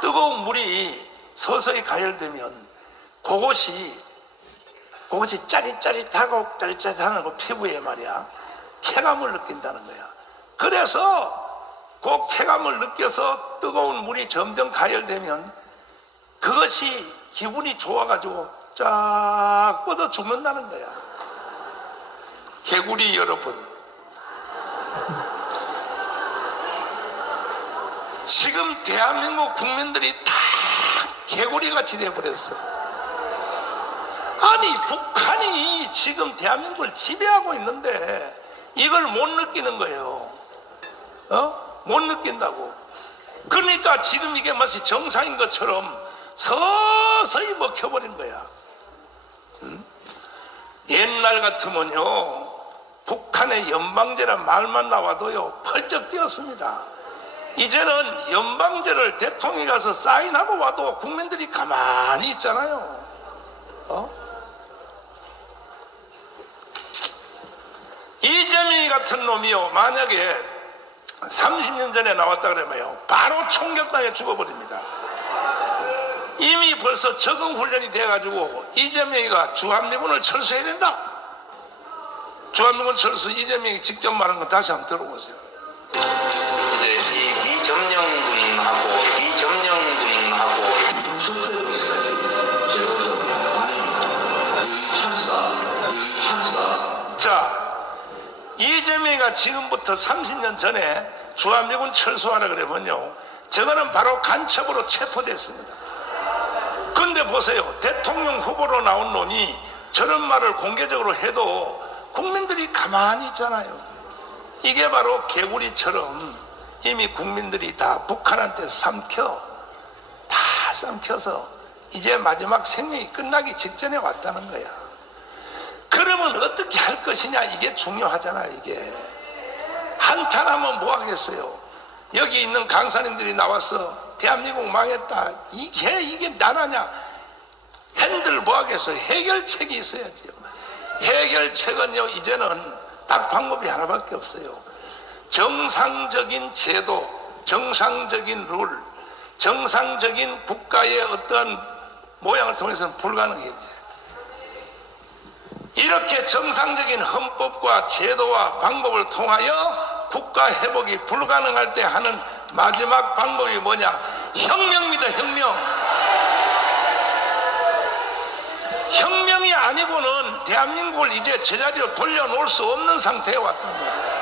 뜨거운 물이 서서히 가열되면 그것이 짜릿짜릿하고 짜릿짜릿하는 거 피부에 말이야. 쾌감을 느낀다는 거야. 그래서 그 쾌감을 느껴서 뜨거운 물이 점점 가열되면 그것이 기분이 좋아가지고 쫙 뻗어 죽는다는 거야. 개구리 여러분, 지금 대한민국 국민들이 다 개구리같이 돼버렸어. 아니 북한이 지금 대한민국을 지배하고 있는데 이걸 못 느끼는 거예요. 못 느낀다고. 그러니까 지금 이게 마치 정상인 것처럼 서서히 먹혀버린 거야. 옛날 같으면요, 북한의 연방제란 말만 나와도요 펄쩍 뛰었습니다. 이제는 연방제를 대통령이 가서 사인하고 와도 국민들이 가만히 있잖아요. 이재명이 같은 놈이요, 만약에 30년 전에 나왔다 그러면요 바로 총격당해 죽어버립니다. 이미 벌써 적응 훈련이 돼가지고 이재명이가 주한미군을 철수해야 된다. 주한미군 철수 이재명이 직접 말한 거 다시 한번 들어보세요. 이제 이 이점령군하고 자, 이재명이가 지금부터 30년 전에 주한미군 철수하라 그러면요 저거는 바로 간첩으로 체포됐습니다. 근데 보세요, 대통령 후보로 나온 놈이 저런 말을 공개적으로 해도 국민들이 가만히 있잖아요. 이게 바로 개구리처럼 이미 국민들이 다 북한한테 다 삼켜서 이제 마지막 생명이 끝나기 직전에 왔다는 거야. 그러면 어떻게 할 것이냐, 이게 중요하잖아요. 이게 한탄하면 뭐 하겠어요. 여기 있는 강사님들이 나와서 대한민국 망했다, 이게 나라냐, 핸들 뭐 하겠어요. 해결책이 있어야지요. 해결책은요 이제는 딱 방법이 하나밖에 없어요. 정상적인 제도, 정상적인 룰, 정상적인 국가의 어떤 모양을 통해서는 불가능해. 이렇게 정상적인 헌법과 제도와 방법을 통하여 국가 회복이 불가능할 때 하는 마지막 방법이 뭐냐? 혁명입니다. 혁명. 혁명이 아니고는 대한민국을 이제 제자리로 돌려놓을 수 없는 상태에 왔단 말이에요.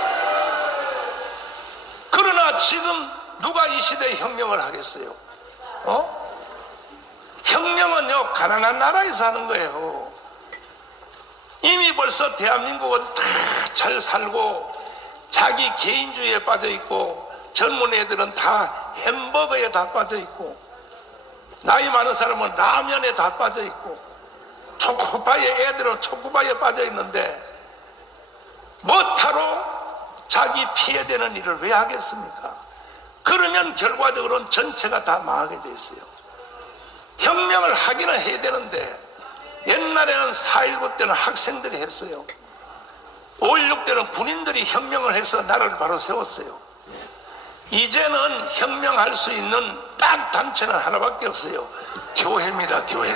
그러나 지금 누가 이 시대에 혁명을 하겠어요? 혁명은요 가난한 나라에서 하는 거예요. 이미 벌써 대한민국은 다 잘 살고 자기 개인주의에 빠져 있고 젊은 애들은 다 햄버거에 다 빠져 있고 나이 많은 사람은 라면에 다 빠져 있고 초코바에 애들은 초코바에 빠져 있는데 뭐타로 자기 피해되는 일을 왜 하겠습니까? 그러면 결과적으로는 전체가 다 망하게 돼 있어요. 혁명을 하기는 해야 되는데 옛날에는 4.19 때는 학생들이 했어요. 5.16 때는 군인들이 혁명을 해서 나라를 바로 세웠어요. 이제는 혁명할 수 있는 딱 단체는 하나밖에 없어요. 교회입니다. 교회.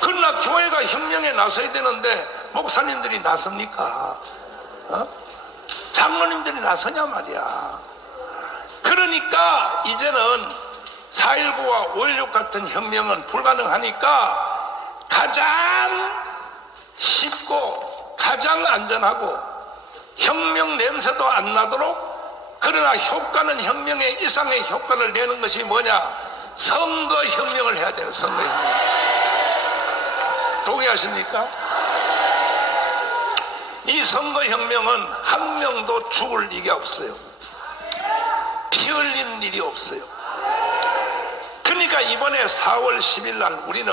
그러나 교회가 혁명에 나서야 되는데 목사님들이 나섭니까? 장로님들이 나서냐 말이야. 그러니까 이제는 4.19와 5.16 같은 혁명은 불가능하니까 가장 쉽고 가장 안전하고 혁명 냄새도 안 나도록, 그러나 효과는 혁명의 이상의 효과를 내는 것이 뭐냐? 선거혁명을 해야 돼요. 선거혁명. 동의하십니까? 이 선거혁명은 한 명도 죽을 일이 없어요. 피 흘린 일이 없어요. 그러니까 이번에 4월 10일 날 우리는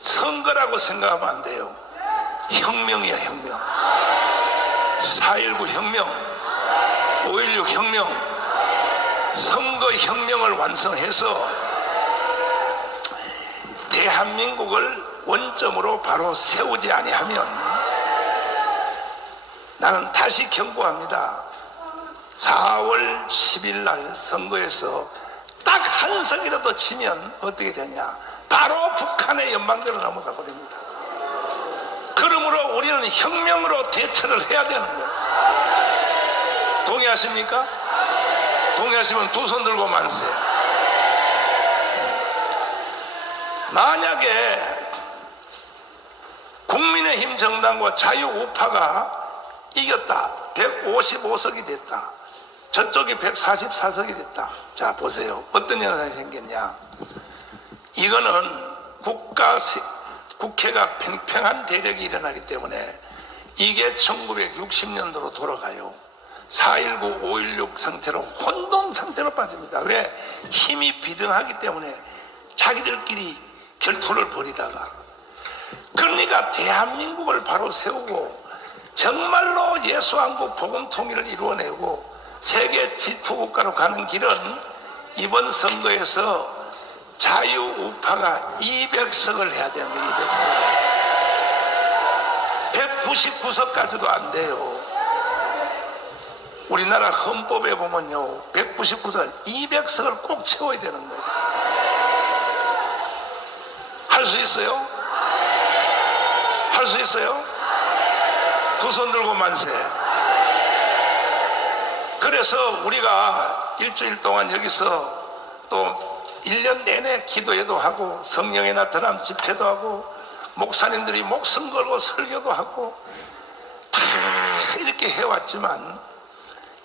선거라고 생각하면 안 돼요. 혁명이야, 혁명. 4.19 혁명, 5.16 혁명, 선거혁명을 완성해서 대한민국을 원점으로 바로 세우지 아니하면 나는 다시 경고합니다. 4월 10일 날 선거에서 딱 한 석이라도 치면 어떻게 되냐? 바로 북한의 연방대로 넘어가 버립니다. 그러므로 우리는 혁명으로 대처를 해야 되는 거예요. 동의하십니까? 동의하시면 두 손 들고 만세. 만약에 국민의힘 정당과 자유우파가 이겼다. 155석이 됐다. 저쪽이 144석이 됐다. 자, 보세요. 어떤 현상이 생겼냐? 이거는 국회가 팽팽한 대력이 일어나기 때문에 이게 1960년도로 돌아가요. 4.19, 5.16 상태로 혼돈 상태로 빠집니다. 왜? 힘이 비등하기 때문에 자기들끼리 결투를 벌이다가, 그러니까 대한민국을 바로 세우고 정말로 예수한국 복음 통일을 이루어내고 세계 지도국가로 가는 길은 이번 선거에서 자유우파가 200석을 해야 되는 거예요. 200석. 199석까지도 안 돼요. 우리나라 헌법에 보면요, 199석, 200석을 꼭 채워야 되는 거예요. 할 수 있어요? 할 수 있어요? 두 손 들고 만세. 그래서 우리가 일주일 동안 여기서 또 1년 내내 기도회도 하고 성령의 나타남 집회도 하고 목사님들이 목숨 걸고 설교도 하고 다 이렇게 해왔지만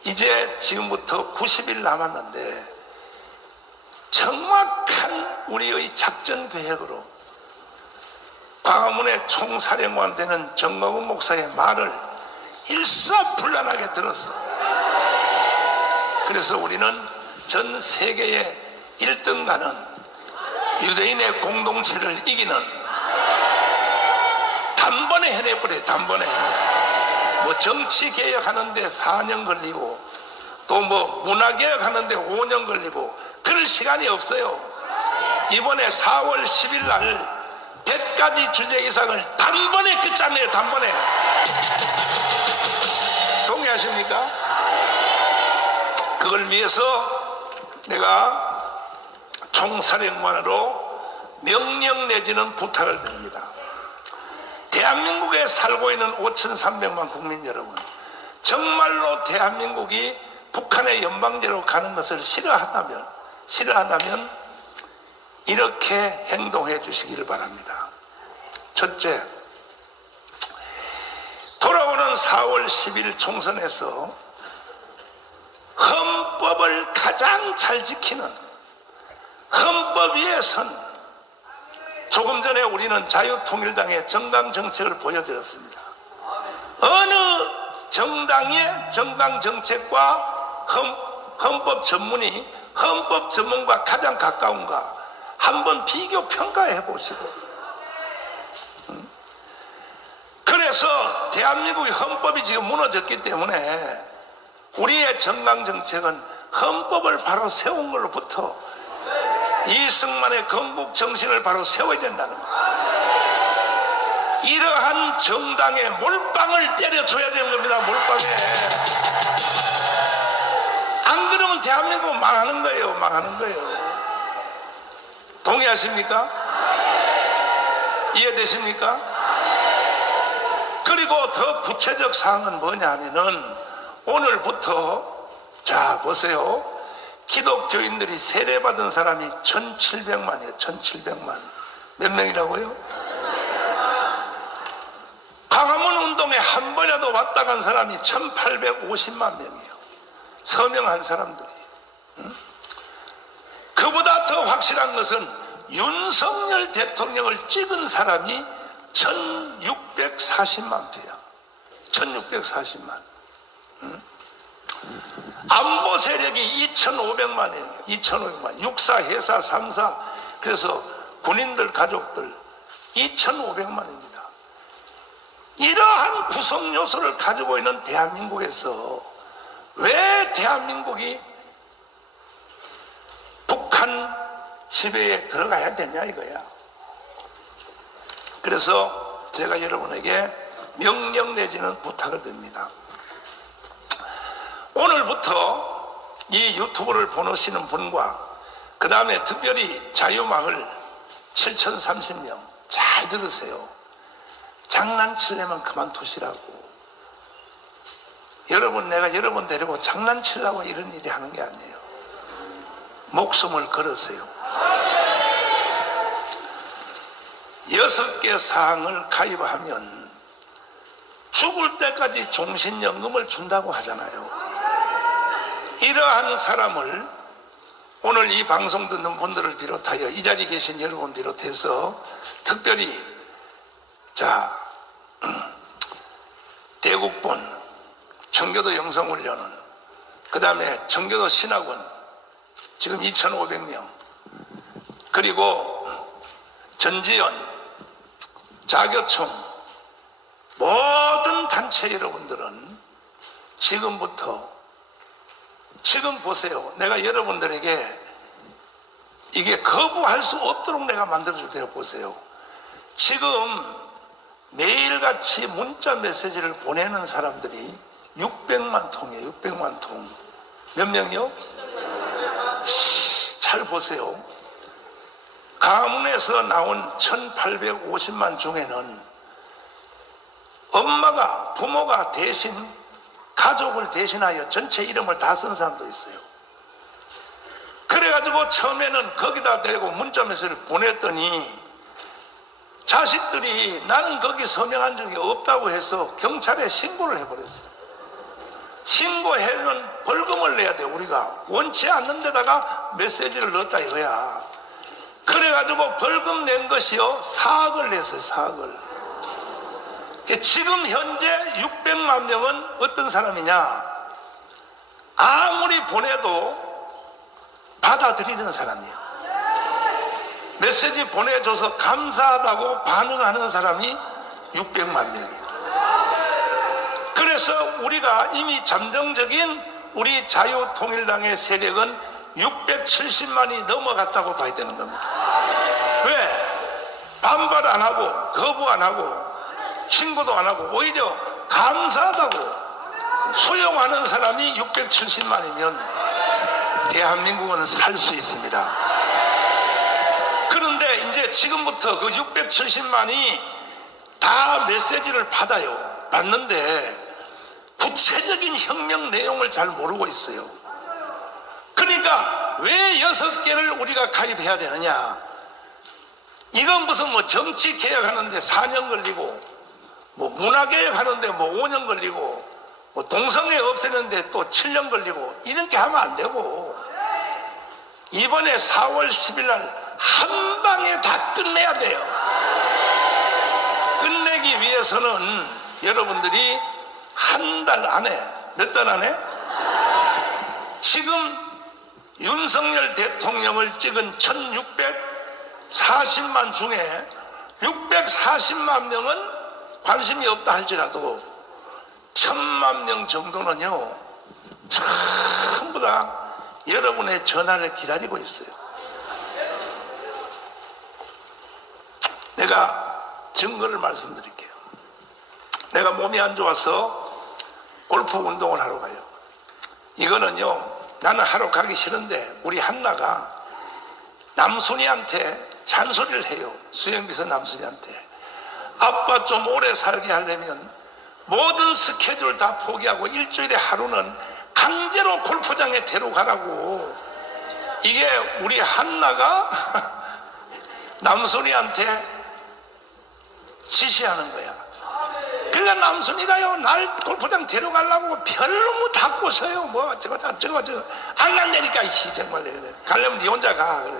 이제 지금부터 90일 남았는데 정확한 우리의 작전 계획으로 광화문의 총사령관 되는 정광훈 목사의 말을 일사불란하게 들었어. 그래서 우리는 전 세계의 1등가는 유대인의 공동체를 이기는, 단번에 해내버려요. 단번에. 뭐 정치 개혁하는데 4년 걸리고 또 뭐 문화 개혁하는데 5년 걸리고 그럴 시간이 없어요. 이번에 4월 10일 날 100가지 주제 이상을 단번에 끝장내요. 단번에. 동의하십니까? 그걸 위해서 내가 총사령관으로 명령 내지는 부탁을 드립니다. 대한민국에 살고 있는 5,300만 국민 여러분, 정말로 대한민국이 북한의 연방제로 가는 것을 싫어한다면 이렇게 행동해 주시기를 바랍니다. 첫째, 돌아오는 4월 10일 총선에서 헌법을 가장 잘 지키는, 헌법 위에 선, 조금 전에 우리는 자유통일당의 정강정책을 보여드렸습니다. 어느 정당의 정강정책과 헌법 전문이 헌법 전문과 가장 가까운가? 한번 비교 평가해 보시고. 그래서 대한민국의 헌법이 지금 무너졌기 때문에 우리의 정강정책은 헌법을 바로 세운 걸로부터 이승만의 건국 정신을 바로 세워야 된다는 거예요. 이러한 정당에 몰빵을 때려줘야 되는 겁니다. 몰빵에. 안 그러면 대한민국은 망하는 거예요. 망하는 거예요. 동의하십니까? 이해되십니까? 그리고 더 구체적 사항은 뭐냐 하면은 오늘부터 자 보세요. 기독교인들이 세례받은 사람이 1700만이에요. 1700만. 몇 명이라고요? 광화문 운동에 한 번이라도 왔다 간 사람이 1850만 명이에요. 서명한 사람들이. 그보다 더 확실한 것은 윤석열 대통령을 찍은 사람이 1640만 표야. 1640만. 안보 세력이 2500만이에요. 2500만. 육사, 해사, 삼사, 그래서 군인들, 가족들 2500만입니다. 이러한 구성 요소를 가지고 있는 대한민국에서 왜 대한민국이 북한 지배에 들어가야 되냐 이거야. 그래서 제가 여러분에게 명령 내지는 부탁을 드립니다. 오늘부터 이 유튜브를 보시는 분과 그 다음에 특별히 자유마을 7030명 잘 들으세요. 장난치려면 그만두시라고. 여러분, 내가 여러분 데리고 장난치려고 이런 일이 하는 게 아니에요. 목숨을 걸으세요. 6개 사항을 가입하면 죽을 때까지 종신연금을 준다고 하잖아요. 이러한 사람을 오늘 이 방송 듣는 분들을 비롯하여 이 자리에 계신 여러분 비롯해서 특별히 자 대국본 청교도 영성훈련은 그 다음에 청교도 신학원 지금 2500명 그리고 전지연 자교총 모든 단체 여러분들은 지금부터 지금 보세요. 내가 여러분들에게 이게 거부할 수 없도록 내가 만들어줄 테니까 보세요. 지금 매일같이 문자 메시지를 보내는 사람들이 600만 통이에요. 600만 통. 몇 명이요? 잘 보세요. 가문에서 나온 1850만 중에는 엄마가 부모가 대신 가족을 대신하여 전체 이름을 다 쓴 사람도 있어요. 그래가지고 처음에는 거기다 대고 문자 메시지를 보냈더니 자식들이 나는 거기 서명한 적이 없다고 해서 경찰에 신고를 해버렸어요. 신고하면 벌금을 내야 돼. 우리가 원치 않는 데다가 메시지를 넣었다 이거야. 그래가지고 벌금 낸 것이요 4억을 냈어요. 4억을. 지금 현재 600만 명은 어떤 사람이냐, 아무리 보내도 받아들이는 사람이에요. 메시지 보내줘서 감사하다고 반응하는 사람이 600만 명이에요. 그래서 우리가 이미 잠정적인 우리 자유통일당의 세력은 670만이 넘어갔다고 봐야 되는 겁니다. 왜? 반발 안 하고 거부 안 하고 신고도 안 하고 오히려 감사하다고 수용하는 사람이 670만이면 대한민국은 살 수 있습니다. 그런데 이제 지금부터 그 670만이 다 메시지를 받는데 구체적인 혁명 내용을 잘 모르고 있어요. 그러니까 왜 6개를 우리가 가입해야 되느냐. 이건 무슨 뭐 정치 개혁하는데 4년 걸리고 뭐 문화개혁 하는데 뭐 5년 걸리고 뭐 동성애 없애는데 또 7년 걸리고 이렇게 하면 안 되고 이번에 4월 10일 날 한 방에 다 끝내야 돼요. 끝내기 위해서는 여러분들이 한 달 안에, 몇 달 안에? 지금 윤석열 대통령을 찍은 40만 중에 640만 명은 관심이 없다 할지라도 1000만 명 정도는요, 전부 다 여러분의 전화를 기다리고 있어요. 내가 증거를 말씀드릴게요. 내가 몸이 안 좋아서 골프 운동을 하러 가요. 이거는요, 나는 하러 가기 싫은데 우리 한나가 남순이한테 잔소리를 해요. 수영비서 남순이한테. 아빠 좀 오래 살게 하려면 모든 스케줄 다 포기하고 일주일에 하루는 강제로 골프장에 데려가라고. 이게 우리 한나가 남순이한테 지시하는 거야. 그러니까 남순이가요, 날 골프장 데려가려고 별로 다 꼬셔요. 뭐 저거 안 간다니까. 이 정말 가려면 네 혼자 가. 그래.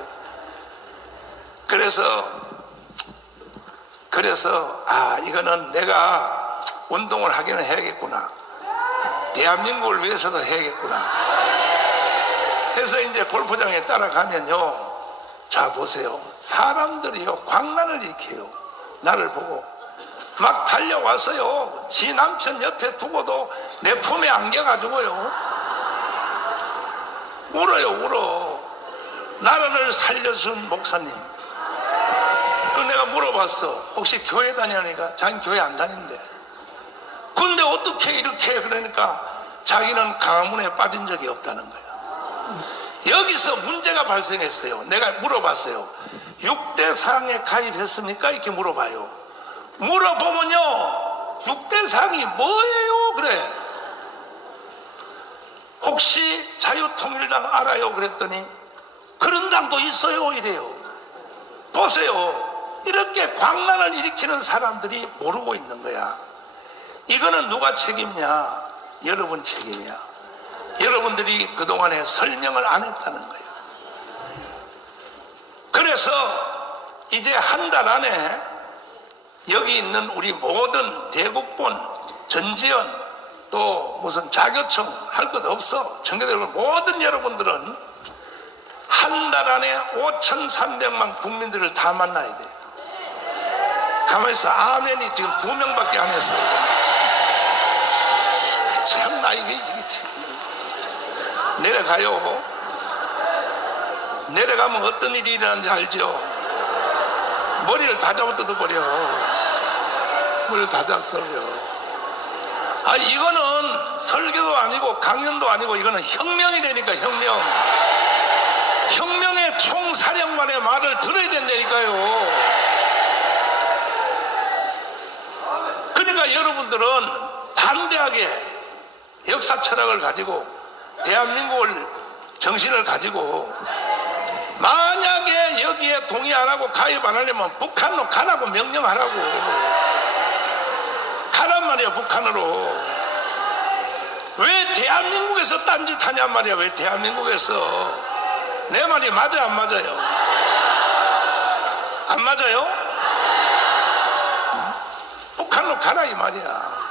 그래서 이거는 내가 운동을 하기는 해야겠구나. 대한민국을 위해서도 해야겠구나. 해서 이제 골프장에 따라가면요, 자 보세요, 사람들이요 광란을 일으켜요. 나를 보고 막 달려와서요, 지 남편 옆에 두고도 내 품에 안겨가지고요 울어요. 울어. 나를 살려준 목사님. 그 내가 물어봤어. 혹시 교회 다니니까 자기 교회 안 다닌대. 근데 어떻게 이렇게, 그러니까 자기는 강화문에 빠진 적이 없다는 거야. 여기서 문제가 발생했어요. 내가 물어봤어요. 6대 사항에 가입했습니까? 이렇게 물어봐요. 물어보면요, 6대 사항이 뭐예요? 그래. 혹시 자유통일당 알아요? 그랬더니 그런 당도 있어요 이래요. 보세요, 이렇게 광란을 일으키는 사람들이 모르고 있는 거야. 이거는 누가 책임이냐? 여러분 책임이야. 여러분들이 그동안에 설명을 안 했다는 거야. 그래서 이제 한 달 안에 여기 있는 우리 모든 대국본, 전지현, 또 무슨 자교청 할 것 없어. 청계들 모든 여러분들은 한 달 안에 5,300만 국민들을 다 만나야 돼. 가만히 있어. 아멘이 지금 2명밖에 안 했어. 참나, 이게 내려가요. 내려가면 어떤 일이 일어나는지 알죠? 머리를 다 잡아 뜯어버려. 머리를 다 잡아 뜯어버려. 이거는 설교도 아니고 강연도 아니고 이거는 혁명이 되니까, 혁명. 혁명의 총사령관의 말을 들어야 된다니까요. 그러니까 여러분들은 담대하게 역사 철학을 가지고 대한민국을 정신을 가지고, 만약에 여기에 동의 안 하고 가입 안 하려면 북한으로 가라고 명령하라고. 가란 말이야, 북한으로. 왜 대한민국에서 딴짓하냔 말이야. 왜 대한민국에서. 내 말이 맞아요, 안 맞아요? 안 맞아요? 북한으로 가라 이 말이야.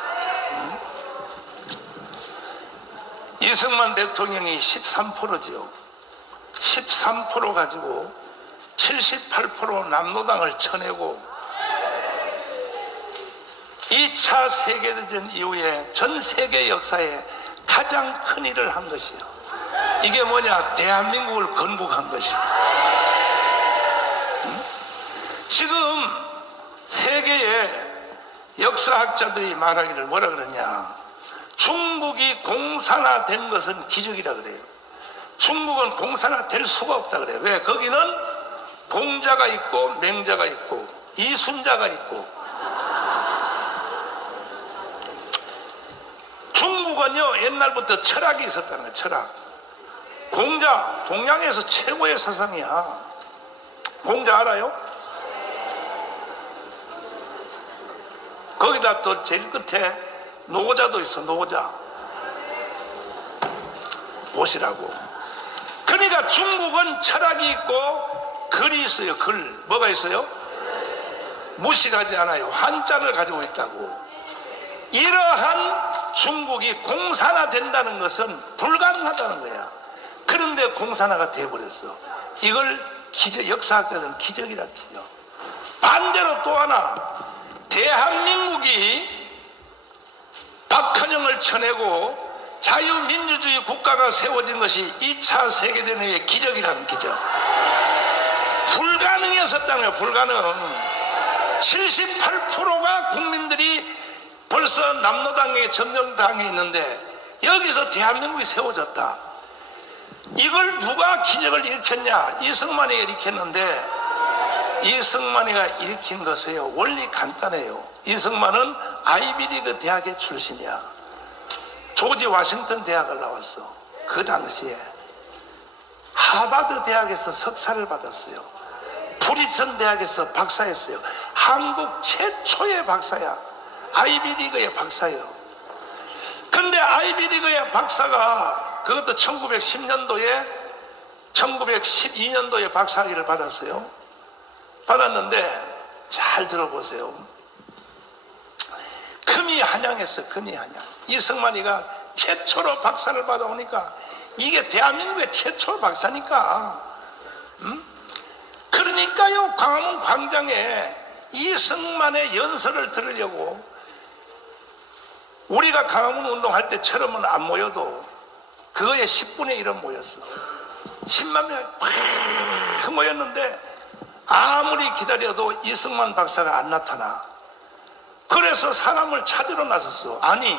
이승만 대통령이 13%지요. 13% 가지고 78% 남로당을 쳐내고 2차 세계대전 이후에 전 세계 역사에 가장 큰 일을 한 것이요. 이게 뭐냐? 대한민국을 건국한 것이요. 지금 세계의 역사학자들이 말하기를 뭐라 그러냐? 중국이 공산화된 것은 기적이라 그래요. 중국은 공산화될 수가 없다 그래요. 왜? 거기는 공자가 있고 맹자가 있고 이순자가 있고. 중국은요, 옛날부터 철학이 있었다는 거예요. 철학. 공자, 동양에서 최고의 사상이야. 공자 알아요? 거기다 또 제일 끝에 노자도 있어. 노자. 보시라고. 그러니까 중국은 철학이 있고 글이 있어요. 글. 뭐가 있어요? 무식하지 않아요. 한자를 가지고 있다고. 이러한 중국이 공산화된다는 것은 불가능하다는 거야. 그런데 공산화가 돼버렸어. 이걸 기적, 역사학자들은 기적이라 기적. 반대로 또 하나, 대한민국이 박헌영을 쳐내고 자유민주주의 국가가 세워진 것이 2차 세계대전의 기적이라는 기적. 불가능했었다는 거예요. 불가능. 78%가 국민들이 벌써 남로당에 점령당에 있는데 여기서 대한민국이 세워졌다. 이걸 누가 기적을 일으켰냐? 이승만이가 일으켰는데, 이승만이가 일으킨 것이에요. 원리 간단해요. 이승만은 아이비리그 대학의 출신이야. 조지 워싱턴 대학을 나왔어. 그 당시에 하버드 대학에서 석사를 받았어요. 프리스턴 대학에서 박사했어요. 한국 최초의 박사야. 아이비리그의 박사예요. 근데 아이비리그의 박사가 그것도 1912년도에 박사학위를 받았어요. 받았는데 잘 들어보세요. 금이 한양했어. 금이 한양. 이승만이가 최초로 박사를 받아오니까 이게 대한민국의 최초 박사니까. 그러니까요, 광화문 광장에 이승만의 연설을 들으려고 우리가 광화문 운동할 때처럼은 안 모여도 그거의 10분의 1은 모였어. 10만 명이 꽉 모였는데 아무리 기다려도 이승만 박사가 안 나타나. 그래서 사람을 찾으러 나섰어. 아니,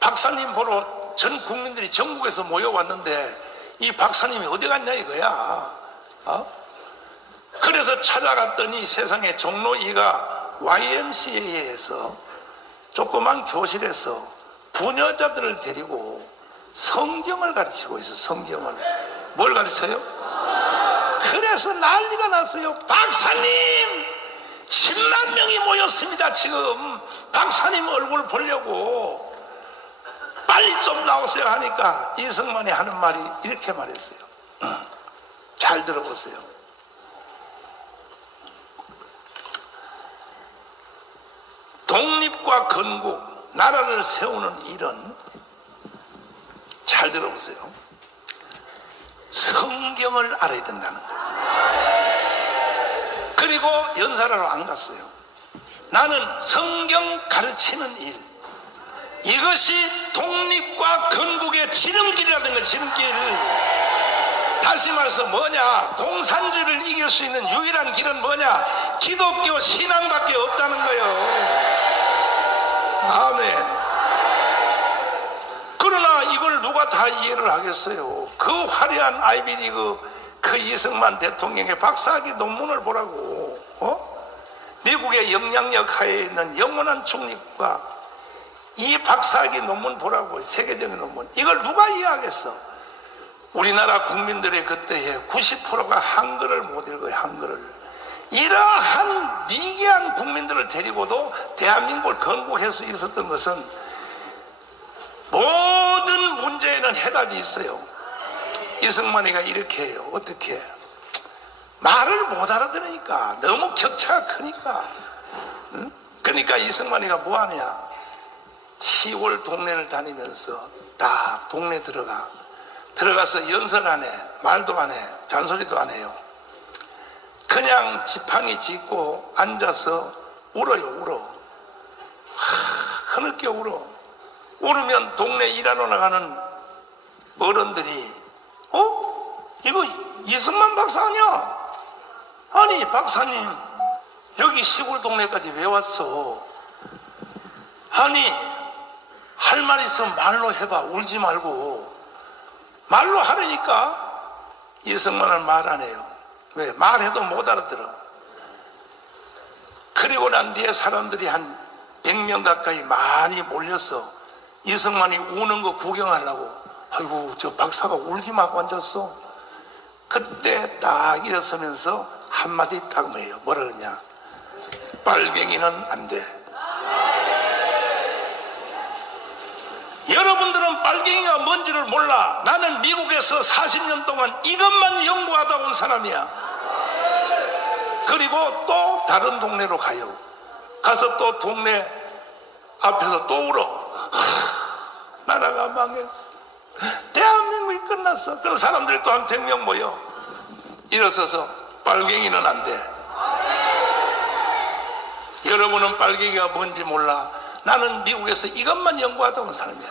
박사님 보러 전 국민들이 전국에서 모여왔는데 이 박사님이 어디 갔냐 이거야. 그래서 찾아갔더니 세상에 종로 2가 YMCA에서 조그만 교실에서 부녀자들을 데리고 성경을 가르치고 있어. 성경을. 뭘 가르쳐요? 그래서 난리가 났어요. 박사님! 10만 명이 모였습니다. 지금 박사님 얼굴 보려고. 빨리 좀 나오세요 하니까 이승만이 하는 말이 이렇게 말했어요. 잘 들어보세요. 독립과 건국, 나라를 세우는 일은, 잘 들어보세요, 성경을 알아야 된다는 거예요. 그리고 연설하러 안 갔어요. 나는 성경 가르치는 일, 이것이 독립과 건국의 지름길이라는 거예요. 지름길. 다시 말해서 뭐냐? 공산주의를 이길 수 있는 유일한 길은 뭐냐? 기독교 신앙밖에 없다는 거예요. 아멘. 그러나 이걸 누가 다 이해를 하겠어요? 그 화려한 아이비리그 그 이승만 대통령의 박사학위 논문을 보라고. 미국의 영향력 하에 있는 영원한 중립과 이 박사학위 논문 보라고. 세계적인 논문. 이걸 누가 이해하겠어? 우리나라 국민들의 그때에 90%가 한글을 못 읽어요. 한글을. 이러한 미개한 국민들을 데리고도 대한민국을 건국해서 있었던 것은 모든 문제에는 해답이 있어요. 이승만이가 이렇게 해요. 어떻게? 말을 못 알아들으니까. 너무 격차가 크니까. 응? 그러니까 이승만이가 뭐 하냐? 시골 동네를 다니면서 딱 동네 들어가서 연설 안 해. 말도 안 해. 잔소리도 안 해요. 그냥 지팡이 짚고 앉아서 울어요. 울어. 흐느껴 울어. 울으면 동네 일하러 나가는 어른들이 이거 이승만 박사 아니야? 아니 박사님 여기 시골 동네까지 왜 왔어? 아니 할 말 있으면 말로 해봐. 울지 말고. 말로 하려니까 이승만은 말 안 해요. 왜? 말해도 못 알아들어. 그리고 난 뒤에 사람들이 한 100명 가까이 많이 몰려서 이승만이 우는 거 구경하려고. 아이고 저 박사가 울기만 하고 앉았어. 그때 딱 일어서면서 한마디 딱 뭐예요? 뭐라 그러냐? 빨갱이는 안 돼. 여러분들은 빨갱이가 뭔지를 몰라. 나는 미국에서 40년 동안 이것만 연구하다 온 사람이야. 그리고 또 다른 동네로 가요. 가서 또 동네 앞에서 또 울어. 나라가 망했어. 대한민국이 끝났어. 그런 사람들이 또 한 100명 모여 일어서서 빨갱이는 안 돼. 여러분은 빨갱이가 뭔지 몰라. 나는 미국에서 이것만 연구하다 온 사람이야.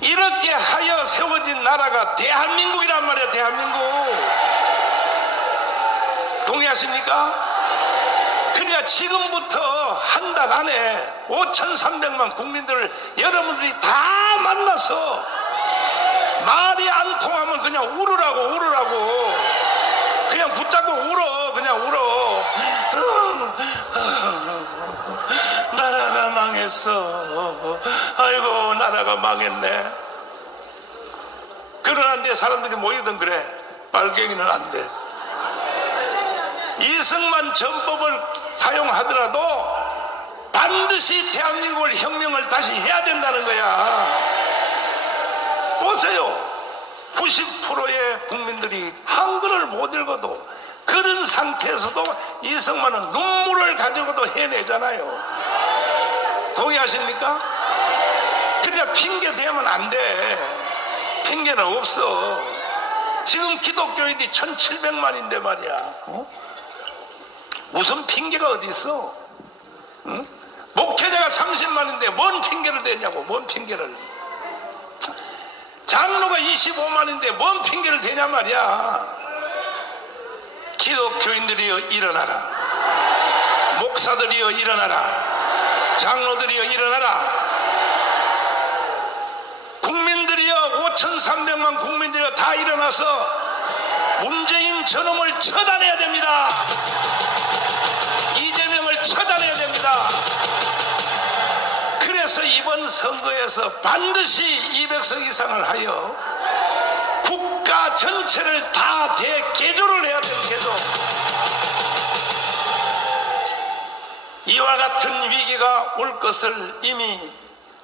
이렇게 하여 세워진 나라가 대한민국이란 말이야. 대한민국. 동의하십니까? 그러니까 지금부터 한 달 안에 5,300만 국민들을 여러분들이 다 만나서 말이 안 통하면 그냥 울으라고 그냥 붙잡고 울어. 그냥 울어. 나라가 망했어. 아이고 나라가 망했네. 그러는데 사람들이 모이든 그래. 빨갱이는 안 돼. 이승만 전법을 사용하더라도 반드시 대한민국을 혁명을 다시 해야 된다는 거야. 보세요. 90%의 국민들이 한글을 못 읽어도 그런 상태에서도 이승만은 눈물을 가지고도 해내잖아요. 동의하십니까? 그러니까 핑계 대면 안 돼. 핑계는 없어. 지금 기독교인이 1,700만인데 말이야. 무슨 핑계가 어디 있어? 응? 목회자가 30만인데 뭔 핑계를 대냐고. 뭔 핑계를. 장로가 25만인데 뭔 핑계를 대냐 말이야. 기독교인들이여 일어나라. 목사들이여 일어나라. 장로들이여 일어나라. 국민들이여 5,300만 국민들이여 다 일어나서 문재인 저놈을 처단해야 됩니다. 이재명을 처단해야 됩니다. 그래서 이번 선거에서 반드시 200석 이상을 하여 국가 전체를 다 대개조를 해야 돼요. 개조. 이와 같은 위기가 올 것을 이미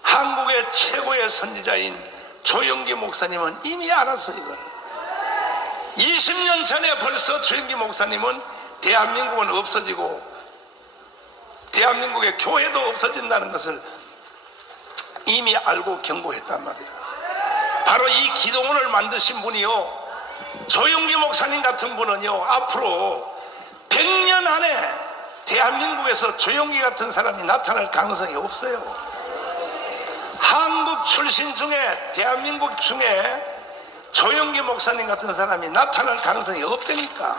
한국의 최고의 선지자인 조영기 목사님은 이미 알았어요. 이걸 20년 전에 벌써 조영기 목사님은 대한민국은 없어지고 대한민국의 교회도 없어진다는 것을 이미 알고 경고했단 말이에요. 바로 이 기도원을 만드신 분이요, 조영기 목사님 같은 분은요, 앞으로 100년 안에 대한민국에서 조영기 같은 사람이 나타날 가능성이 없어요. 한국 출신 중에, 대한민국 중에 조영기 목사님 같은 사람이 나타날 가능성이 없다니까.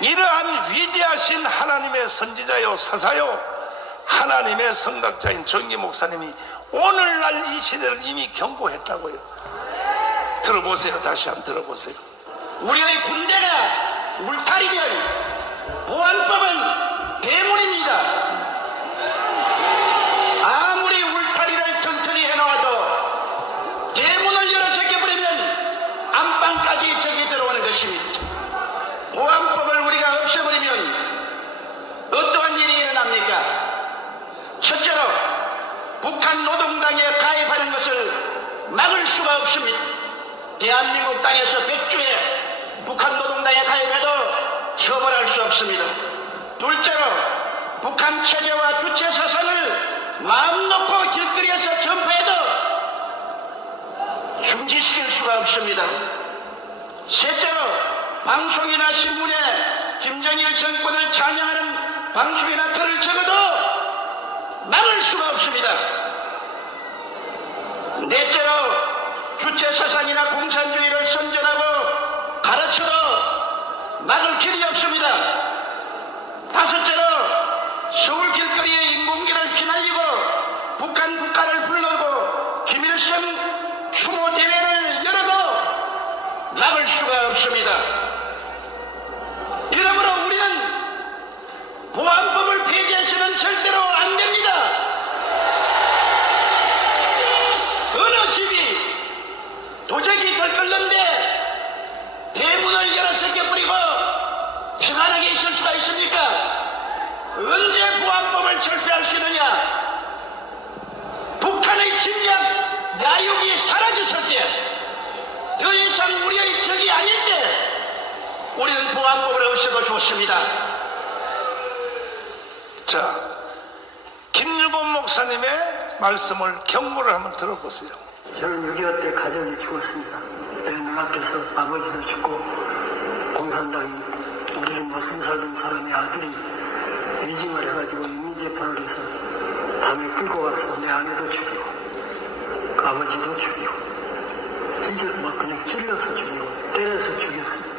이러한 위대하신 하나님의 선지자요 사사요 하나님의 성각자인 조영기 목사님이 오늘날 이 시대를 이미 경고했다고요. 들어보세요. 다시 한번 들어보세요. 우리의 군대가 울타리면 보안법은 대문입니다. 아무리 울타리를 튼튼히 해놓아도 대문을 열어 제껴버리면 안방까지 적이 들어오는 것입니다. 보안법을 우리가 없애버리면 어떠한 일이 일어납니까? 첫째로 북한 노동당에 가입하는 것을 막을 수가 없습니다. 대한민국 땅에서 100주에 북한 노동당에 가입해도 처벌할 수 없습니다. 둘째로 북한 체제와 주체 사상을 마음 놓고 길거리에서 전파해도 중지시킬 수가 없습니다. 셋째로 방송이나 신문에 김정일 정권을 찬양하는 방송이나 글을 적어도 막을 수가 없습니다. 넷째로 주체 사상이나 공산주의를 선전하고 가르쳐도 막을 길이 없습니다. 다섯째로 서울 길거리에 인공기를 휘날리고 북한을 불러오고 김일성 추모 대회를 열어도 막을 수가 없습니다. 그러므로 우리는 보안법을 폐지해서는 절대로 안 됩니다. 어느 집이 도적이 들끓는데 대문을 열어 제껴버리고 평안하게 있을 수가 있습니까? 언제 보안법을 철폐할 수 있느냐? 북한의 침략 야욕이 사라졌을 때 더 이상 우리의 적이 아닐 때 우리는 보안법을 없애도 좋습니다. 자, 김유곤 목사님의 말씀을 경고를 한번 들어보세요. 저는 6.25 때 가정이 죽었습니다. 내 눈앞에서 아버지도 죽고 공산당이 우리 집 머슴 살던 사람의 아들이 위증을 해가지고 임의재판을 해서 밤에 끌고 가서 내 아내도 죽이고 그 아버지도 죽이고 진짜 막 그냥 찔러서 죽이고 때려서 죽였어.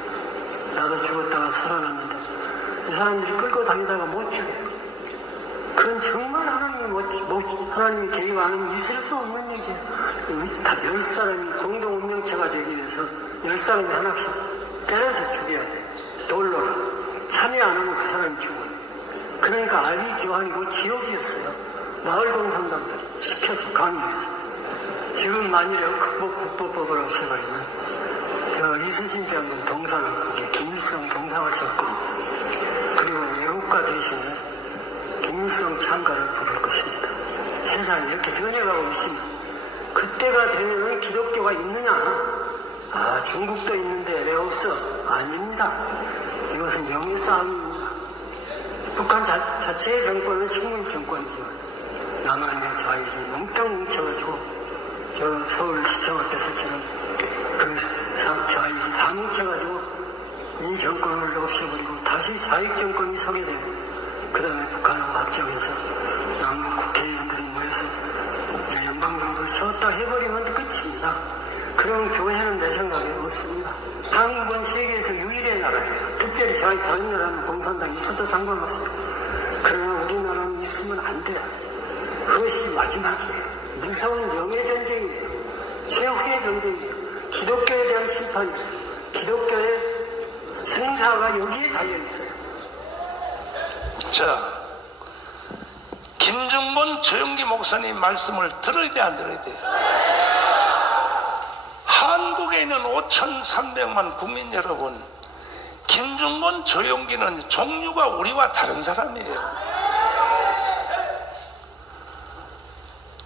나도 죽었다가 살아났는데 이 사람들이 끌고 다니다가 못 죽여요. 그건 정말 하나님이 개입 안 하면 있을 수 없는 얘기예요. 다 10사람이 공동 운명체가 되기 위해서 10사람이 하나씩 때려서 죽여야 돼. 돌로라도. 참여 안 하면 그 사람이 죽어요. 그러니까 아비 교환이고 지옥이었어요. 마을 공산당들이 시켜서 강요해서. 지금 만일에 국보법을 없애버리면 제가 이순신 장군 동상을 거기에 김일성 동상을 칠 겁니다. 그리고 외국가 대신에 김일성 창가를 부를 것입니다. 세상이 이렇게 변해가고 있으면 그때가 되면은 기독교가 있느냐? 아, 중국도 있는데 왜 없어? 아닙니다. 이것은 명예 싸움입니다. 북한 자체의 정권은 식물 정권이지만 남한의 좌익이 몽땅 뭉쳐가지고 저 서울시청 앞에서 지금 그 좌익이 다 뭉쳐가지고 이 정권을 없애버리고 다시 좌익 정권이 서게 되고 그 다음에 북한하고 합작해서 남북 국회의원들이 모여서 이제 연방정부를 세웠다 해버리면 끝입니다. 그럼 교회는 내 생각에 없습니다. 한국은 세계에서 유일의 나라예요. 특별히 다른 나라는 공산당이 있어도 상관없어요. 그러나 우리나라는 있으면 안 돼요. 그것이 마지막이에요. 무서운 명예전쟁이에요. 최후의 전쟁이에요. 기독교에 대한 심판이에요. 기독교의 생사가 여기에 달려있어요. 자, 김중곤 조영기 목사님 말씀을 들어야 돼, 안 들어야 돼? 한국에 있는 5,300만 국민 여러분, 김중곤 조영기는 종류가 우리와 다른 사람이에요.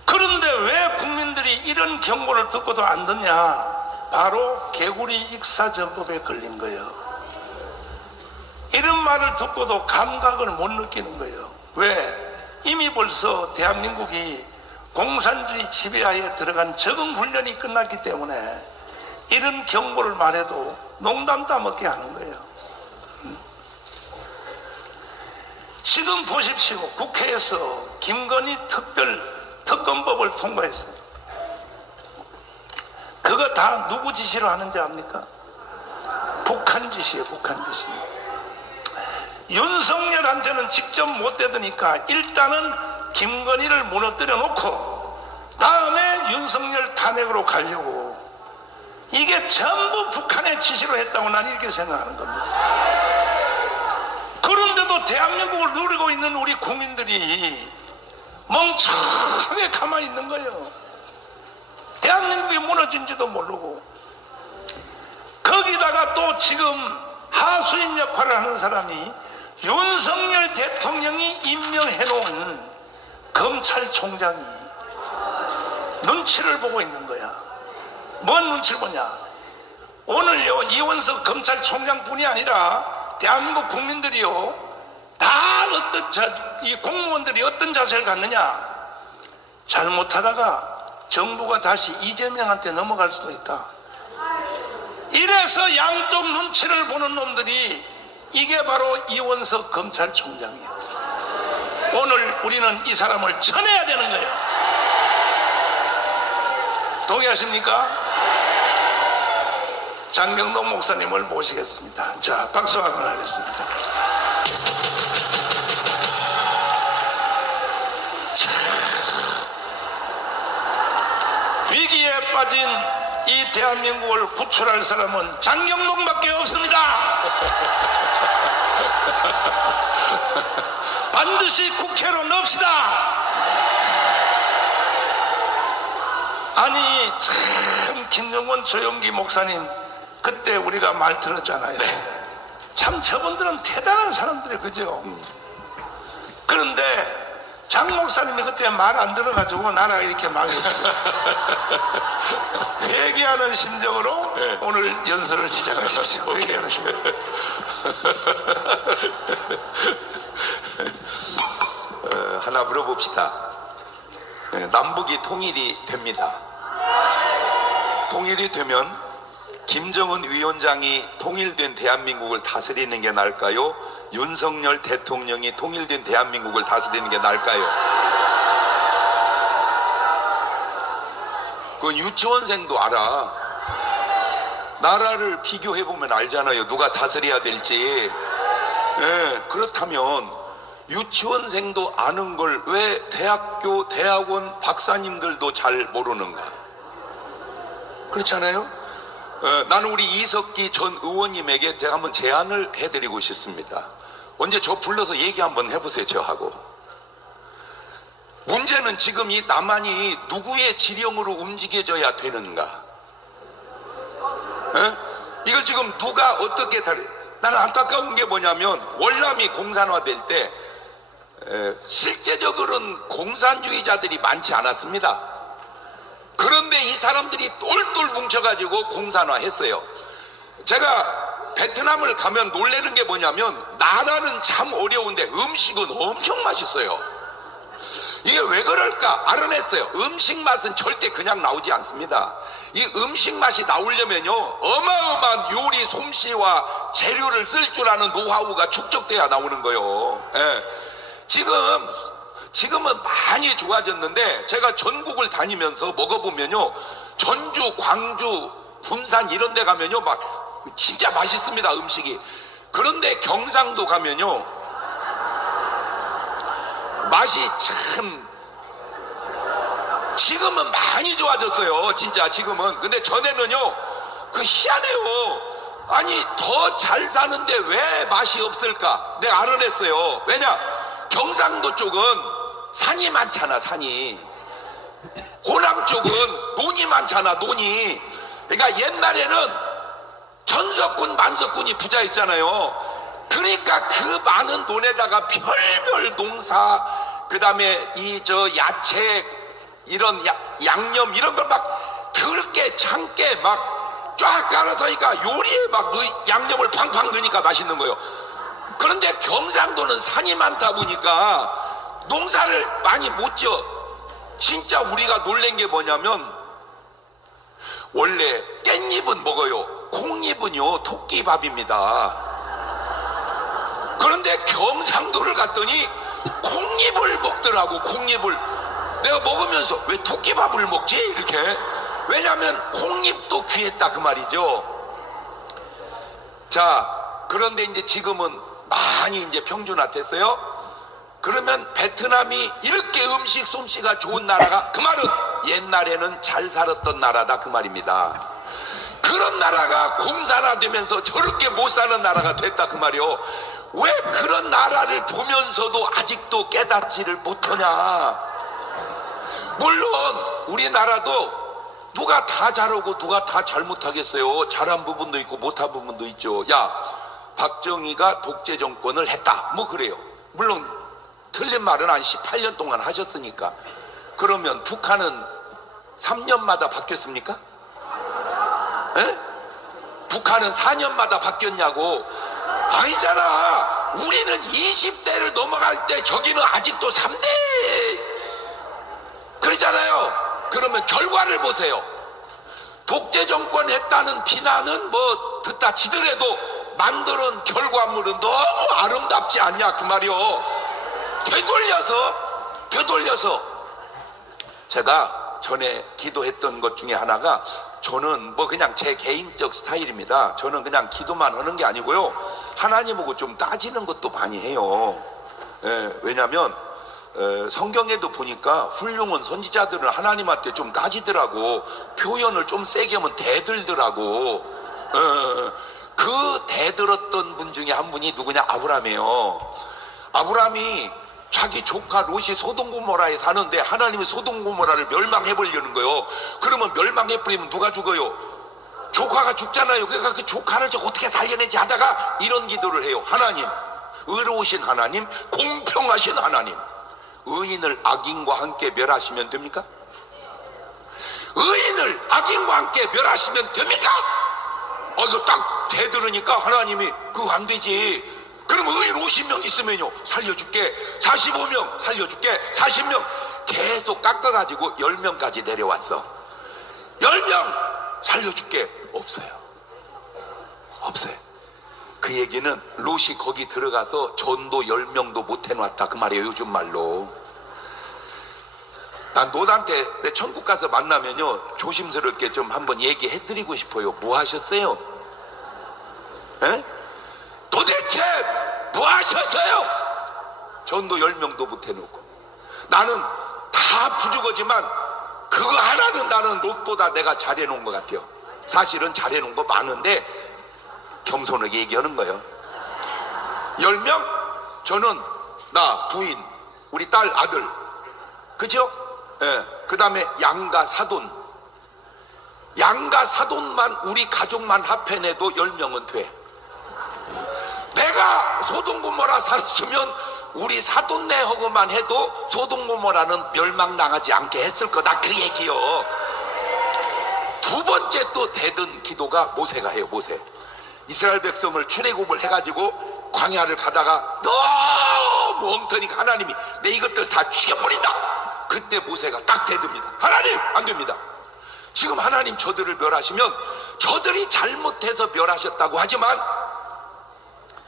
그런데 왜 국민들이 이런 경고를 듣고도 안 듣냐? 바로 개구리 익사전법에 걸린 거예요. 이런 말을 듣고도 감각을 못 느끼는 거예요. 왜? 이미 벌써 대한민국이 공산주의 지배하에 들어간 적응 훈련이 끝났기 때문에 이런 경고를 말해도 농담 따먹게 하는 거예요. 지금 보십시오. 국회에서 김건희 특검법을 통과했어요. 그거 다 누구 지시로 하는지 압니까? 북한 지시예요. 북한 지시. 윤석열한테는 직접 못 대드니까 일단은 김건희를 무너뜨려 놓고 다음에 윤석열 탄핵으로 가려고, 이게 전부 북한의 지시로 했다고 난 이렇게 생각하는 겁니다. 그런데도 대한민국을 누리고 있는 우리 국민들이 멍청하게 가만히 있는 거예요. 대한민국이 무너진지도 모르고. 거기다가 또 지금 하수인 역할을 하는 사람이 윤석열 대통령이 임명해놓은 검찰총장이 눈치를 보고 있는 거야. 뭔 눈치를 보냐? 오늘요, 이원석 검찰총장뿐이 아니라 대한민국 국민들이요, 다 이 공무원들이 어떤 자세를 갖느냐? 잘못하다가 정부가 다시 이재명한테 넘어갈 수도 있다. 이래서 양쪽 눈치를 보는 놈들이, 이게 바로 이원석 검찰총장이에요. 오늘 우리는 이 사람을 쳐내야 되는 거예요. 동의하십니까? 장경동 목사님을 모시겠습니다. 자, 박수 한번 하겠습니다. 위기에 빠진 이 대한민국을 구출할 사람은 장경동밖에 없습니다. 반드시 국회로 넣읍시다. 아니 참, 김정권 조영기 목사님 그때 우리가 말 들었잖아요. 참 저분들은 대단한 사람들이에요. 그죠? 그런데 장 목사님이 그때 말 안 들어가지고 나라가 이렇게 망했어요. 회개하는 심정으로 오늘 연설을 시작하십시오. 회개하는 심정. 하나 물어봅시다. 남북이 통일이 됩니다. 통일이 되면 김정은 위원장이 통일된 대한민국을 다스리는 게 나을까요? 윤석열 대통령이 통일된 대한민국을 다스리는 게 나을까요? 그건 유치원생도 알아. 나라를 비교해보면 알잖아요. 누가 다스려야 될지. 예, 그렇다면 유치원생도 아는 걸 왜 대학교, 대학원 박사님들도 잘 모르는가? 그렇잖아요? 나는 우리 이석기 전 의원님에게 제가 한번 제안을 해드리고 싶습니다. 언제 저 불러서 얘기 한번 해보세요, 저하고. 문제는 지금 이 남한이 누구의 지령으로 움직여져야 되는가? 에? 이걸 지금 누가 어떻게 나는 안타까운 게 뭐냐면 월남이 공산화될 때 실제적으로는 공산주의자들이 많지 않았습니다. 그런데 이 사람들이 똘똘 뭉쳐가지고 공산화했어요. 제가 베트남을 가면 놀라는 게 뭐냐면 나라는 참 어려운데 음식은 엄청 맛있어요. 이게 왜 그럴까 알아냈어요. 음식 맛은 절대 그냥 나오지 않습니다. 이 음식 맛이 나오려면요 어마어마한 요리 솜씨와 재료를 쓸 줄 아는 노하우가 축적돼야 나오는 거예요. 예. 지금은 많이 좋아졌는데 제가 전국을 다니면서 먹어보면요 전주, 광주, 군산 이런 데 가면요 막 진짜 맛있습니다 음식이. 그런데 경상도 가면요 맛이 참 지금은 많이 좋아졌어요 진짜 지금은. 근데 전에는요 그 희한해요. 아니 더 잘 사는데 왜 맛이 없을까 내가 알아냈어요. 왜냐 경상도 쪽은 산이 많잖아 산이. 호남 쪽은 논이 많잖아 논이. 그러니까 옛날에는 전석군 만석군이 부자였잖아요. 그러니까 그 많은 논에다가 별별 농사 그 다음에 이 저 야채 이런 양념 이런 걸 막 들게 참게 막 쫙 깔아서니까 요리에 막 양념을 팡팡 넣으니까 맛있는 거예요. 그런데 경상도는 산이 많다 보니까 농사를 많이 못 지어. 진짜 우리가 놀란 게 뭐냐면 원래 깻잎은 먹어요. 콩잎은요 토끼밥입니다. 그런데 경상도를 갔더니 콩잎을 먹더라고. 콩잎을 내가 먹으면서 왜 토끼밥을 먹지 이렇게. 왜냐하면 콩잎도 귀했다 그 말이죠. 자 그런데 이제 지금은 많이 이제 평준화됐어요. 그러면 베트남이 이렇게 음식 솜씨가 좋은 나라가 그 말은 옛날에는 잘 살았던 나라다 그 말입니다. 그런 나라가 공산화되면서 저렇게 못 사는 나라가 됐다 그 말이요. 왜 그런 나라를 보면서도 아직도 깨닫지를 못하냐. 물론 우리나라도 누가 다 잘하고 누가 다 잘못하겠어요. 잘한 부분도 있고 못한 부분도 있죠. 야 박정희가 독재 정권을 했다 뭐 그래요. 물론 틀린 말은 한 18년 동안 하셨으니까. 그러면 북한은 3년마다 바뀌었습니까? 에? 북한은 4년마다 바뀌었냐고. 아니잖아. 우리는 20대를 넘어갈 때 저기는 아직도 3대 그러잖아요. 그러면 결과를 보세요. 독재 정권 했다는 비난은 뭐 듣다 치더라도 만드는 결과물은 너무 아름답지 않냐 그 말이요. 되돌려서 제가 전에 기도했던 것 중에 하나가 저는 뭐 그냥 제 개인적 스타일입니다. 저는 그냥 기도만 하는 게 아니고요 하나님하고 좀 따지는 것도 많이 해요. 왜냐하면 성경에도 보니까 훌륭한 선지자들은 하나님한테 좀 따지더라고. 표현을 좀 세게 하면 대들더라고. 그 대들었던 분 중에 한 분이 누구냐 아브라함이에요. 아브라함이 자기 조카 롯이 소돔고모라에 사는데 하나님이 소돔고모라를 멸망해버리려는 거예요. 그러면 멸망해버리면 누가 죽어요? 조카가 죽잖아요. 그러니까 그 조카를 어떻게 살려내지 하다가 이런 기도를 해요. 하나님, 의로우신 하나님, 공평하신 하나님, 의인을 악인과 함께 멸하시면 됩니까? 의인을 악인과 함께 멸하시면 됩니까? 이거 딱 대들으니까 하나님이 그거 안 되지. 그럼 의인 50명 있으면요 살려줄게. 45명 살려줄게. 40명 계속 깎아가지고 10명까지 내려왔어. 10명 살려줄게. 없어요. 없어요. 그 얘기는 롯이 거기 들어가서 전도 10명도 못 해놨다 그 말이에요. 요즘 말로. 난 롯한테 내 천국 가서 만나면요 조심스럽게 좀 한번 얘기해 드리고 싶어요. 뭐 하셨어요? 에? 도대체 뭐 하셨어요? 전도 10명도 못 해놓고. 나는 다 부족하지만 그거 하나는 나는 롯보다 내가 잘해놓은 것 같아요. 사실은 잘해놓은 거 많은데 겸손하게 얘기하는 거예요. 10명? 저는 나 부인 우리 딸 아들 그죠? 예. 그 다음에 양가 사돈 우리 가족만 합해내도 10명은 돼. 내가 소돔고모라 살았으면 우리 사돈네하고만 해도 소돔고모라는 멸망당하지 않게 했을 거다 그 얘기요. 두 번째 또 대든 기도가 모세가 해요. 모세 이스라엘 백성을 출애굽을 해가지고 광야를 가다가 너무 엉터니까 하나님이 내 이것들 다 죽여버린다. 그때 모세가 딱 대듭니다. 하나님 안 됩니다. 지금 하나님 저들을 멸하시면 저들이 잘못해서 멸하셨다고 하지만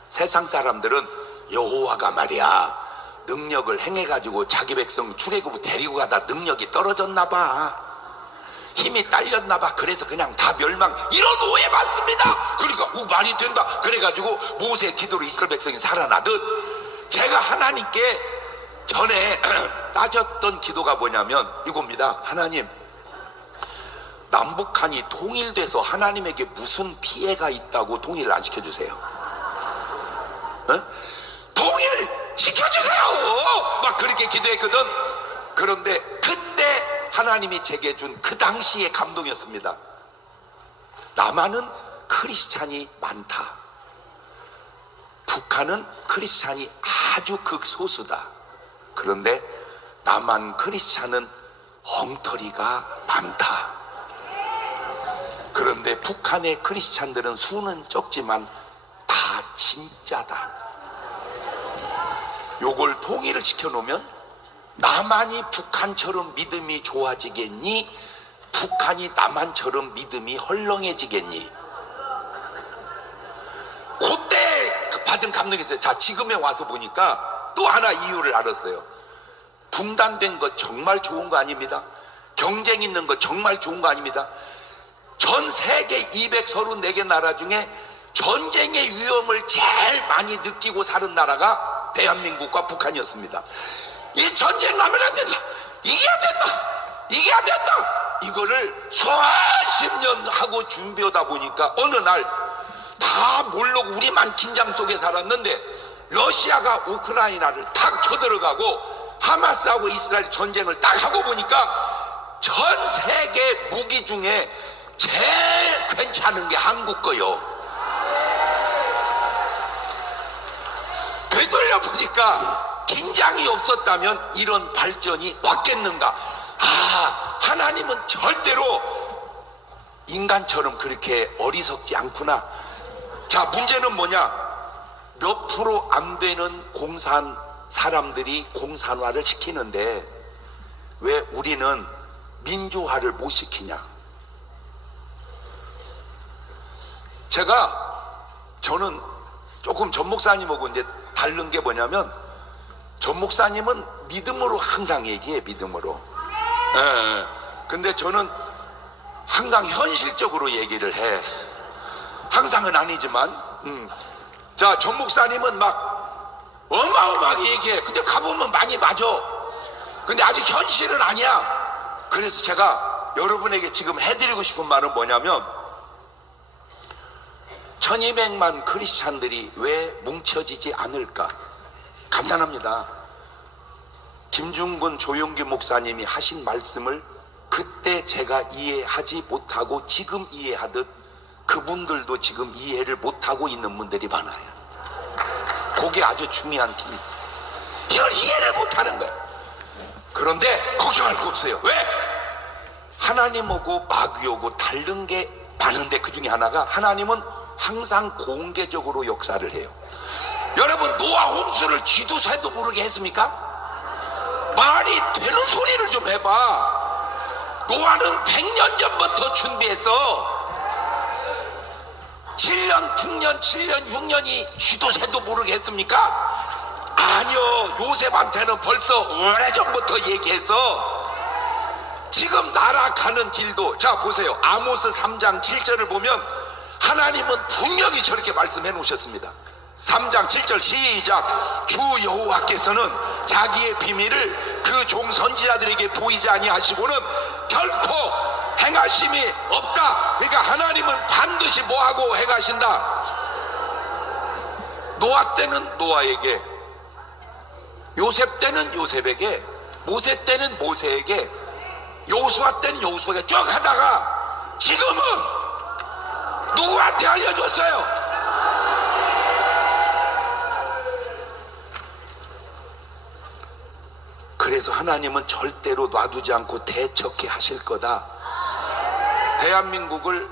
세상 사람들은 여호와가 말이야 능력을 행해가지고 자기 백성 출애굽을 데리고 가다 능력이 떨어졌나 봐. 힘이 딸렸나 봐. 그래서 그냥 다 멸망 이런 오해 받습니다. 그러니까 말이 된다. 그래가지고 모세 기도로 이스라엘 백성이 살아나듯 제가 하나님께 전에 따졌던 기도가 뭐냐면 이겁니다. 하나님 남북한이 통일돼서 하나님에게 무슨 피해가 있다고 통일을 안 시켜주세요. 어? 통일 시켜주세요. 막 그렇게 기도했거든. 그런데 그때 하나님이 제게 준 그 당시의 감동이었습니다. 남한은 크리스찬이 많다. 북한은 크리스찬이 아주 극소수다. 그런데 남한 크리스찬은 엉터리가 많다. 그런데 북한의 크리스찬들은 수는 적지만 다 진짜다. 요걸 통일을 시켜놓으면 남한이 북한처럼 믿음이 좋아지겠니? 북한이 남한처럼 믿음이 헐렁해지겠니? 그때 받은 감동이 있어요. 자, 지금에 와서 보니까 또 하나 이유를 알았어요. 분단된 거 정말 좋은 거 아닙니다. 경쟁 있는 거 정말 좋은 거 아닙니다. 전 세계 234개 나라 중에 전쟁의 위험을 제일 많이 느끼고 사는 나라가 대한민국과 북한이었습니다. 이 전쟁 나면 안 된다. 이겨야 된다. 이겨야 된다. 이거를 수십 년 하고 준비하다 보니까 어느 날 다 모르고 우리만 긴장 속에 살았는데 러시아가 우크라이나를 탁 쳐들어가고 하마스하고 이스라엘 전쟁을 딱 하고 보니까 전 세계 무기 중에 제일 괜찮은 게 한국 거요. 되돌려 보니까 긴장이 없었다면 이런 발전이 왔겠는가. 아, 하나님은 절대로 인간처럼 그렇게 어리석지 않구나. 자, 문제는 뭐냐? 몇 프로 안 되는 공산 사람들이 공산화를 시키는데 왜 우리는 민주화를 못 시키냐? 저는 조금 전 목사님하고 이제 다른 게 뭐냐면 전 목사님은 믿음으로 항상 얘기해. 믿음으로. 근데 저는 항상 현실적으로 얘기를 해. 항상은 아니지만 자, 전 목사님은 막 어마어마하게 얘기해. 근데 가보면 많이 맞아. 근데 아직 현실은 아니야. 그래서 제가 여러분에게 지금 해드리고 싶은 말은 뭐냐면 1200만 크리스찬들이 왜 뭉쳐지지 않을까? 간단합니다. 김중근 조용기 목사님이 하신 말씀을 그때 제가 이해하지 못하고 지금 이해하듯 그분들도 지금 이해를 못하고 있는 분들이 많아요. 그게 아주 중요한 팀입니다. 이걸 이해를 못하는 거예요. 그런데 걱정할 거 없어요. 왜? 하나님하고 마귀하고 다른 게 많은데 그 중에 하나가 하나님은 항상 공개적으로 역사를 해요. 여러분, 노아 홍수를 쥐도 새도 모르게 했습니까? 말이 되는 소리를 좀 해봐. 노아는 100년 전부터 준비했어. 7년, 6년, 7년, 6년이 쥐도 새도 모르겠습니까? 아니요, 요셉한테는 벌써 오래전부터 얘기했어. 지금 나락하는 길도, 자 보세요, 아모스 3장 7절을 보면 하나님은 분명히 저렇게 말씀해 놓으셨습니다. 3장 7절 시작. 주 여호와께서는 자기의 비밀을 그 종 선지자들에게 보이지 아니하시고는 결코 행하심이 없다. 그러니까 하나님은 반드시 뭐하고 행하신다. 노아 때는 노아에게, 요셉 때는 요셉에게, 모세 때는 모세에게, 여호수아 때는 여호수아에게 쭉 하다가 지금은 누구한테 알려줬어요? 그래서 하나님은 절대로 놔두지 않고 대척해 하실 거다. 대한민국을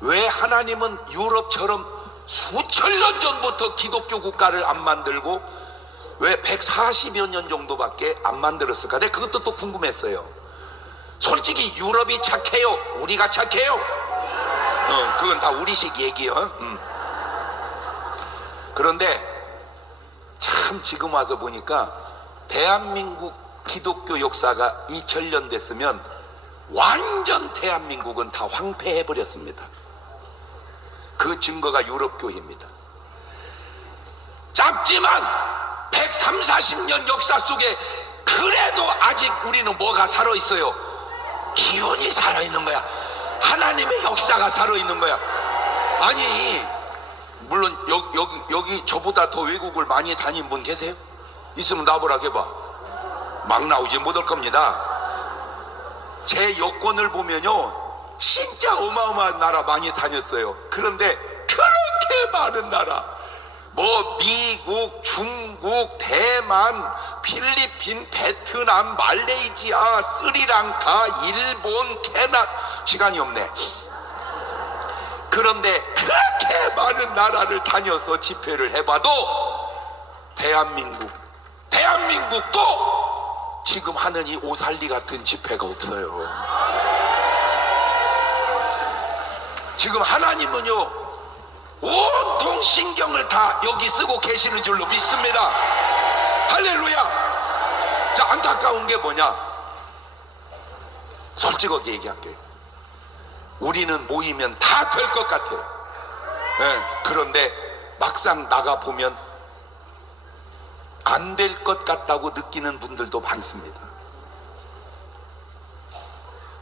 왜 하나님은 유럽처럼 수천 년 전부터 기독교 국가를 안 만들고 왜 140여 년 정도밖에 안 만들었을까? 내가 그것도 또 궁금했어요. 솔직히 유럽이 착해요? 우리가 착해요? 그건 다 우리식 얘기요. 그런데 참 지금 와서 보니까 대한민국 기독교 역사가 2000년 됐으면 완전 대한민국은 다 황폐해버렸습니다. 그 증거가 유럽교회입니다. 짧지만 130~40년 역사 속에 그래도 아직 우리는 뭐가 살아있어요? 기운이 살아있는 거야. 하나님의 역사가 살아있는 거야. 아니 물론 여기 저보다 더 외국을 많이 다닌 분 계세요? 있으면 나보라 해봐. 막 나오지 못할 겁니다. 제 여권을 보면요 진짜 어마어마한 나라 많이 다녔어요. 그런데 그렇게 많은 나라, 뭐 미국, 중국, 대만, 필리핀, 베트남, 말레이시아, 스리랑카, 일본, 캐나다, 시간이 없네. 그런데 그렇게 많은 나라를 다녀서 집회를 해봐도 대한민국도 지금 하는 이 오살리 같은 집회가 없어요. 지금 하나님은요 온통 신경을 다 여기 쓰고 계시는 줄로 믿습니다. 할렐루야. 자, 안타까운 게 뭐냐, 솔직하게 얘기할게요. 우리는 모이면 다 될 것 같아요. 그런데 막상 나가보면 안 될 것 같다고 느끼는 분들도 많습니다.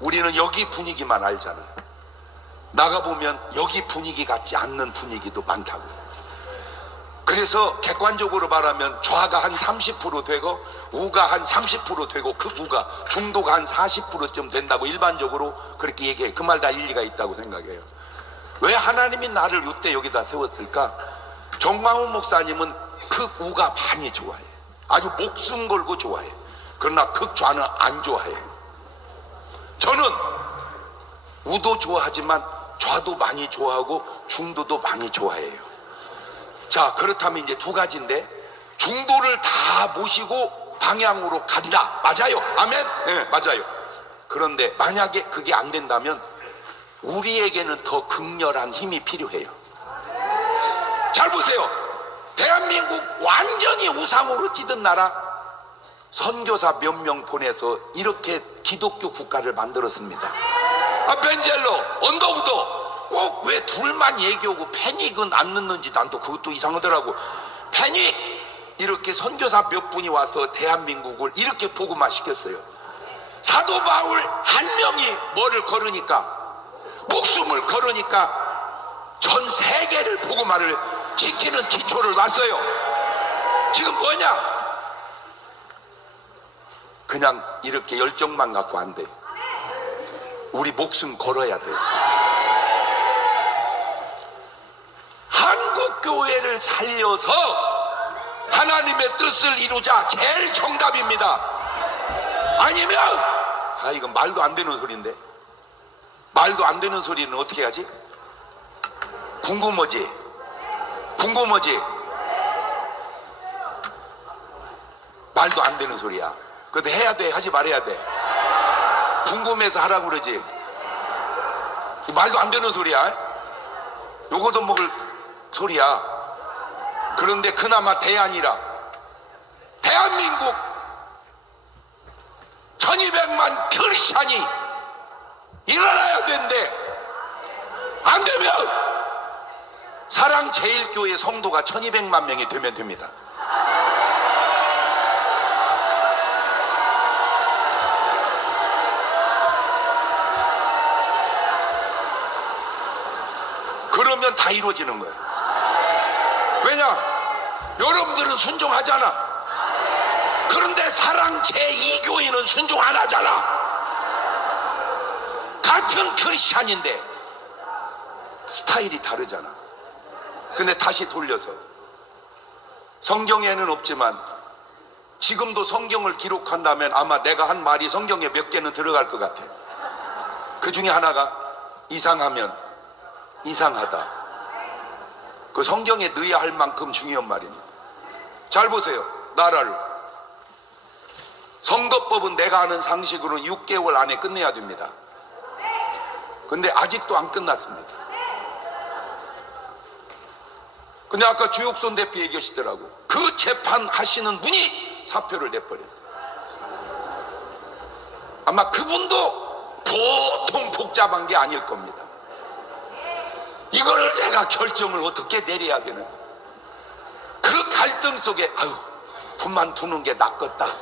우리는 여기 분위기만 알잖아요. 나가보면 여기 분위기 같지 않는 분위기도 많다고. 그래서 객관적으로 말하면 좌가 한 30% 되고 우가 한 30% 되고 극우가 중도가 한 40%쯤 된다고 일반적으로 그렇게 얘기해요. 그 말 다 일리가 있다고 생각해요. 왜 하나님이 나를 이때 여기다 세웠을까? 정광훈 목사님은 극우가 많이 좋아해. 아주 목숨 걸고 좋아해. 그러나 극좌는 안 좋아해. 저는 우도 좋아하지만 좌도 많이 좋아하고 중도도 많이 좋아해요. 자, 그렇다면 이제 두 가지인데, 중도를 다 모시고 방향으로 간다. 맞아요. 아멘. 네, 맞아요. 그런데 만약에 그게 안 된다면 우리에게는 더 극렬한 힘이 필요해요. 잘 보세요. 대한민국 완전히 우상으로 찌든 나라, 선교사 몇 명 보내서 이렇게 기독교 국가를 만들었습니다. 벤젤로, 언더우드 꼭 왜 둘만 얘기하고 패닉은 안 넣는지 난 또 그것도 이상하더라고. 패닉! 이렇게 선교사 몇 분이 와서 대한민국을 이렇게 복음화 시켰어요. 사도 바울 한 명이 뭐를 걸으니까, 목숨을 걸으니까 전 세계를 복음화를 시키는 기초를 놨어요. 지금 뭐냐? 그냥 이렇게 열정만 갖고 안 돼요. 우리 목숨 걸어야 돼요. 한국 교회를 살려서 하나님의 뜻을 이루자. 제일 정답입니다. 아니면 이건 말도 안 되는 소리인데, 말도 안 되는 소리는 어떻게 하지? 궁금하지? 말도 안 되는 소리야. 그래도 해야 돼, 하지 말아야 돼? 궁금해서 하라고 그러지. 말도 안 되는 소리야. 요거도 먹을 소리야. 그런데 그나마 대안이라 대한민국 1200만 크리스찬이 일어나야 된대. 안 되면 사랑제일교회 성도가 1200만 명이 되면 됩니다. 그러면 다 이루어지는 거예요. 왜냐? 여러분들은 순종하잖아. 그런데 사랑 제2교회는 순종 안 하잖아. 같은 크리스찬인데 스타일이 다르잖아. 근데 다시 돌려서 성경에는 없지만 지금도 성경을 기록한다면 아마 내가 한 말이 성경에 몇 개는 들어갈 것 같아. 그 중에 하나가 이상하면 이상하다. 그 성경에 넣어야 할 만큼 중요한 말입니다. 잘 보세요. 나라를 선거법은 내가 아는 상식으로는 6개월 안에 끝내야 됩니다. 근데 아직도 안 끝났습니다. 근데 아까 주옥선 대표 얘기하시더라고. 그 재판하시는 분이 사표를 내버렸어요. 아마 그분도 보통 복잡한 게 아닐 겁니다. 이거를 내가 결정을 어떻게 내려야 되는, 그 갈등 속에 아유 그만 두는 게 낫겠다.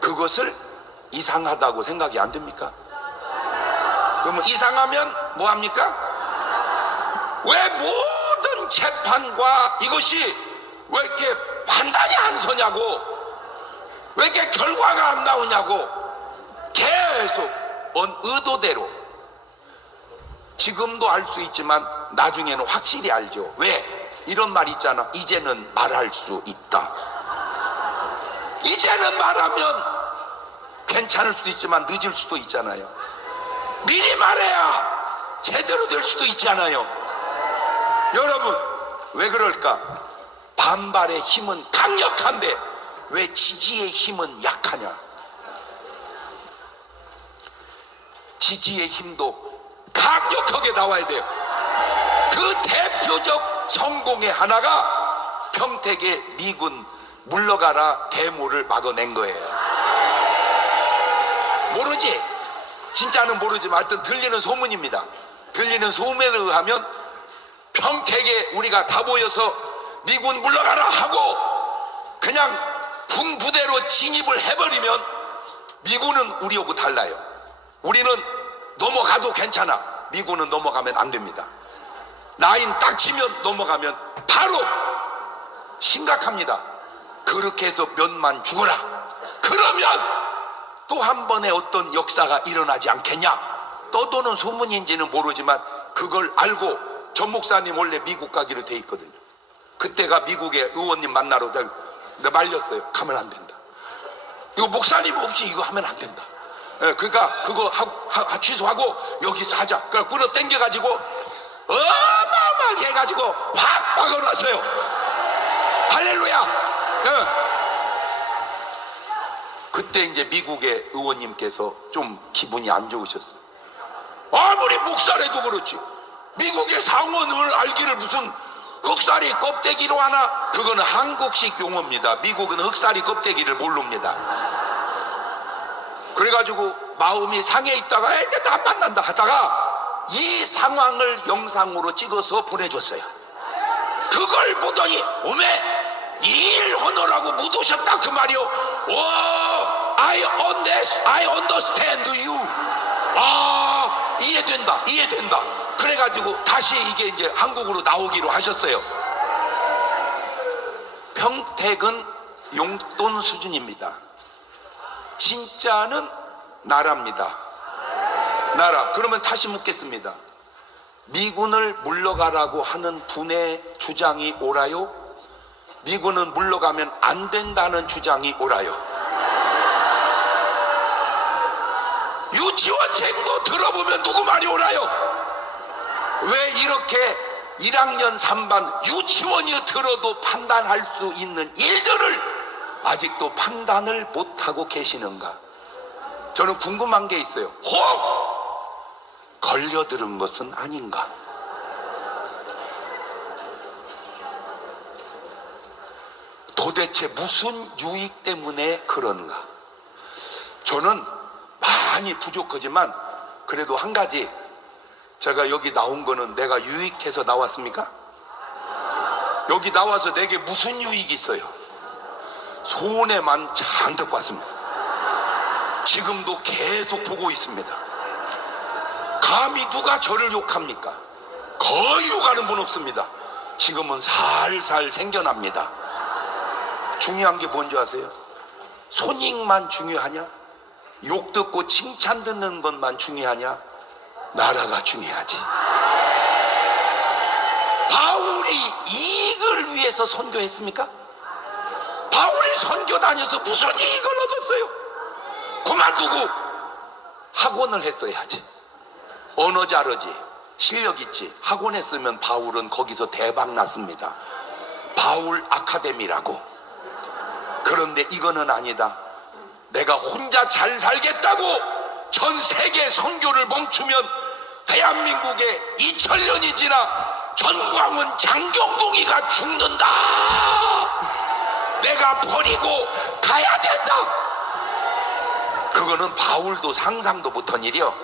그것을 이상하다고 생각이 안 됩니까? 그러면 이상하면 뭐합니까? 왜 모든 재판과 이것이 왜 이렇게 판단이 안 서냐고, 왜 이렇게 결과가 안 나오냐고 계속 의도대로. 지금도 알 수 있지만 나중에는 확실히 알죠. 왜? 이런 말 있잖아. 이제는 말할 수 있다. 이제는 말하면 괜찮을 수도 있지만 늦을 수도 있잖아요. 미리 말해야 제대로 될 수도 있잖아요. 여러분 왜 그럴까? 반발의 힘은 강력한데 왜 지지의 힘은 약하냐? 지지의 힘도 강력하게 나와야 돼요. 그 대표적 성공의 하나가 평택의 미군 물러가라 데모를 막아낸 거예요. 모르지? 진짜는 모르지만 하여튼 들리는 소문입니다. 들리는 소문에 의하면 평택에 우리가 다 모여서 미군 물러가라 하고 그냥 군 부대로 진입을 해버리면 미군은 우리하고 달라요. 우리는 넘어가도 괜찮아. 미군은 넘어가면 안 됩니다. 라인 딱 치면 넘어가면 바로 심각합니다. 그렇게 해서 몇만 죽어라. 그러면 또 한 번의 어떤 역사가 일어나지 않겠냐? 떠도는 소문인지는 모르지만 그걸 알고 전 목사님 원래 미국 가기로 돼 있거든요. 그때가 미국의 의원님 만나러 내가 말렸어요. 가면 안 된다. 이거 목사님 없이 이거 하면 안 된다. 그러니까 그거 취소하고 여기서 하자. 그래서 끌어 당겨가지고 어마어마하게 해가지고 확 막아놨어요. 할렐루야. 그때 이제 미국의 의원님께서 좀 기분이 안 좋으셨어요. 아무리 목사래도 그렇지 미국의 상원을 알기를 무슨 흑사리 껍데기로 하나? 그거는 한국식 용어입니다. 미국은 흑사리 껍데기를 모릅니다. 그래가지고 마음이 상해 있다가 애들 안 만난다 하다가 이 상황을 영상으로 찍어서 보내줬어요. 그걸 보더니 오메 일 하느라고 못 오셨다 그 말이요. 오, I understand you. 아, 이해된다. 그래가지고 다시 이게 이제 한국으로 나오기로 하셨어요. 평택은 용돈 수준입니다. 진짜는 나라입니다. 나라. 그러면 다시 묻겠습니다. 미군을 물러가라고 하는 분의 주장이 옳아요? 미군은 물러가면 안 된다는 주장이 옳아요? 유치원생도 들어보면 누구 말이 옳아요? 왜 이렇게 1학년 3반 유치원이 들어도 판단할 수 있는 일들을 아직도 판단을 못하고 계시는가? 저는 궁금한 게 있어요. 혹 걸려들은 것은 아닌가? 도대체 무슨 유익 때문에 그런가? 저는 많이 부족하지만 그래도 한 가지, 제가 여기 나온 거는 내가 유익해서 나왔습니까? 여기 나와서 내게 무슨 유익이 있어요? 손해만 잔뜩 봤습니다. 지금도 계속 보고 있습니다. 감히 누가 저를 욕합니까? 거의 욕하는 분 없습니다. 지금은 살살 생겨납니다. 중요한 게 뭔지 아세요? 손익만 중요하냐? 욕 듣고 칭찬 듣는 것만 중요하냐? 나라가 중요하지. 바울이 이익을 위해서 선교했습니까? 바울이 선교 다녀서 무슨 이익을 얻었어요? 그만두고 학원을 했어야지. 언어 잘하지, 실력 있지. 학원 했으면 바울은 거기서 대박 났습니다. 바울 아카데미라고. 그런데 이거는 아니다. 내가 혼자 잘 살겠다고 전 세계 선교를 멈추면 대한민국에 2000년이 지나 전광훈 장경동이가 죽는다. 내가 버리고 가야 된다. 그거는 바울도 상상도 못한 일이요.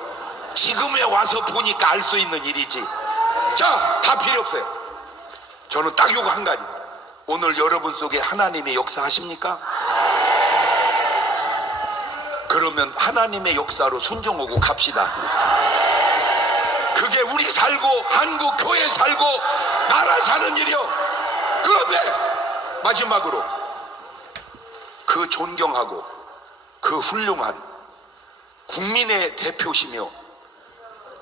지금에 와서 보니까 알 수 있는 일이지. 자, 다 필요 없어요. 저는 딱 요거 한 가지. 오늘 여러분 속에 하나님의 역사하십니까? 그러면 하나님의 역사로 순종하고 갑시다. 그게 우리 살고 한국 교회 살고 나라 사는 일이요. 그런데 마지막으로 그 존경하고 그 훌륭한 국민의 대표시며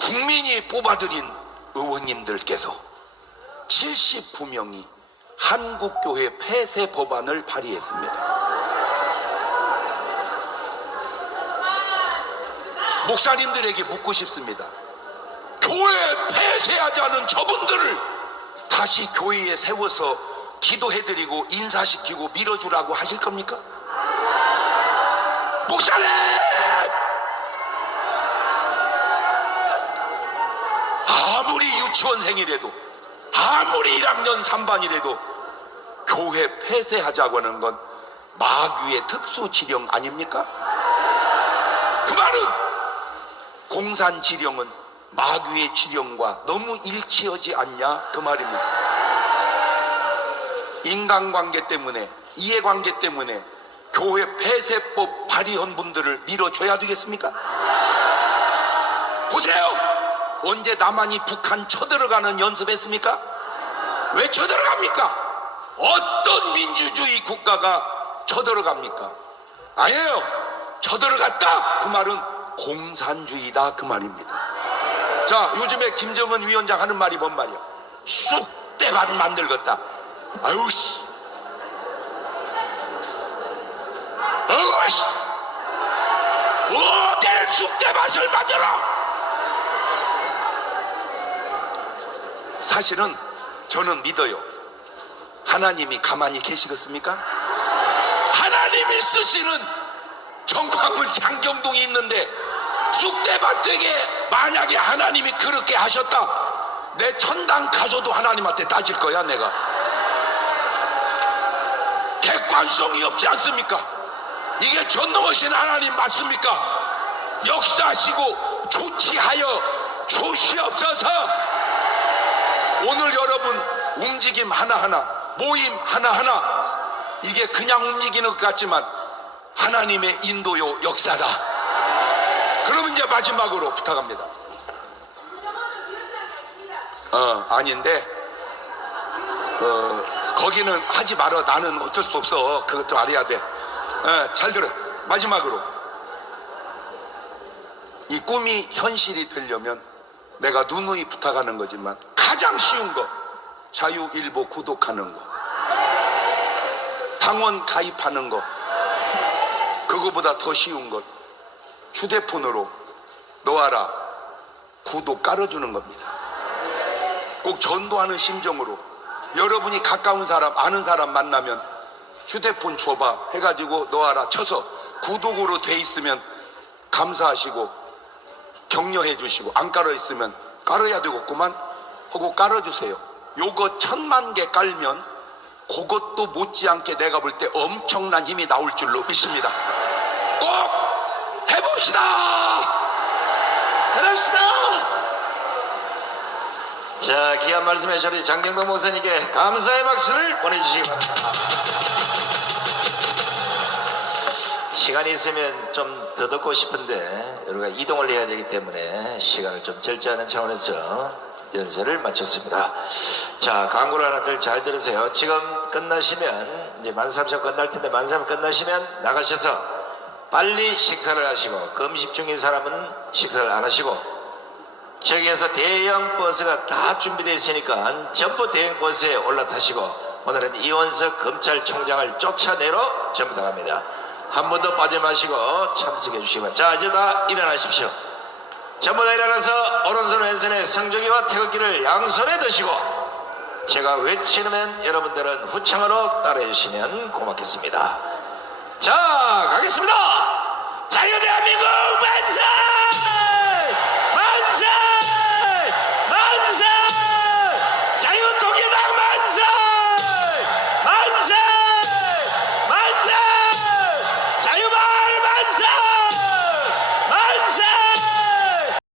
국민이 뽑아들인 의원님들께서 79명이 한국교회 폐쇄 법안을 발의했습니다. 목사님들에게 묻고 싶습니다. 교회 폐쇄하자는 저분들을 다시 교회에 세워서 기도해드리고 인사시키고 밀어주라고 하실 겁니까? 목사님! 아무리 유치원생이라도 아무리 1학년 3반이라도 교회 폐쇄하자고 하는 건 마귀의 특수지령 아닙니까? 그 말은 공산지령은 마귀의 지령과 너무 일치하지 않냐 그 말입니다. 인간관계 때문에 이해관계 때문에 교회 폐쇄법 발의한 분들을 밀어줘야 되겠습니까? 보세요. 언제 남한이 북한 쳐들어가는 연습했습니까? 왜 쳐들어갑니까? 어떤 민주주의 국가가 쳐들어갑니까? 아니에요. 쳐들어갔다 그 말은 공산주의다 그 말입니다. 자, 요즘에 김정은 위원장 하는 말이 뭔 말이야? 쑥대밭 만들겠다. 아유 씨, 아유 씨, 어딜 쑥대밭을 만들어? 사실은 저는 믿어요. 하나님이 가만히 계시겠습니까? 하나님이 쓰시는 정광훈 장경동이 있는데 쑥대밭 되게 만약에 하나님이 그렇게 하셨다, 내 천당 가서도 하나님한테 따질 거야. 내가 객관성이 없지 않습니까? 이게 전능하신 하나님 맞습니까? 역사하시고 조치하여 주시옵소서. 오늘 여러분 움직임 하나하나, 모임 하나하나, 이게 그냥 움직이는 것 같지만 하나님의 인도요 역사다. 그러면 이제 마지막으로 부탁합니다. 아닌데 거기는 하지 말어. 나는 어쩔 수 없어. 그것도 알아야 돼. 잘 들어. 마지막으로 이 꿈이 현실이 되려면 내가 누누이 부탁하는 거지만 가장 쉬운 거, 자유일보 구독하는 거, 당원 가입하는 거, 그거보다 더 쉬운 것, 휴대폰으로 놓아라 구독 깔아주는 겁니다. 꼭 전도하는 심정으로 여러분이 가까운 사람, 아는 사람 만나면 휴대폰 줘봐 해가지고 놓아라 쳐서 구독으로 돼 있으면 감사하시고 격려해 주시고, 안 깔아 있으면 깔아야 되겠구만 하고 깔아주세요. 요거 1000만 개 깔면 그것도 못지않게 내가 볼 때 엄청난 힘이 나올 줄로 믿습니다. 꼭 해봅시다. 해봅시다. 자, 귀한 말씀에 저리 장경동 목사님께 감사의 박수를 보내주시기 바랍니다. 시간이 있으면 좀 더 듣고 싶은데 우리가 이동을 해야 되기 때문에 시간을 좀 절제하는 차원에서 연설을 마쳤습니다. 자, 광고를 하나들 잘 들으세요. 지금 끝나시면 이제 13,000 끝날 텐데 13,000 끝나시면 나가셔서 빨리 식사를 하시고, 금식 중인 사람은 식사를 안 하시고, 저기에서 대형 버스가 다 준비되어 있으니까 전부 대형 버스에 올라타시고, 오늘은 이원석 검찰총장을 쫓아내러 전부 다 갑니다. 한 번도 빠지 마시고 참석해 주시기 바랍니다. 자, 이제 다 일어나십시오. 전부 다 일어나서 오른손 왼손에 성조기와 태극기를 양손에 드시고, 제가 외치면 여러분들은 후창으로 따라해 주시면 고맙겠습니다. 자, 가겠습니다. 자유대한민국 만세!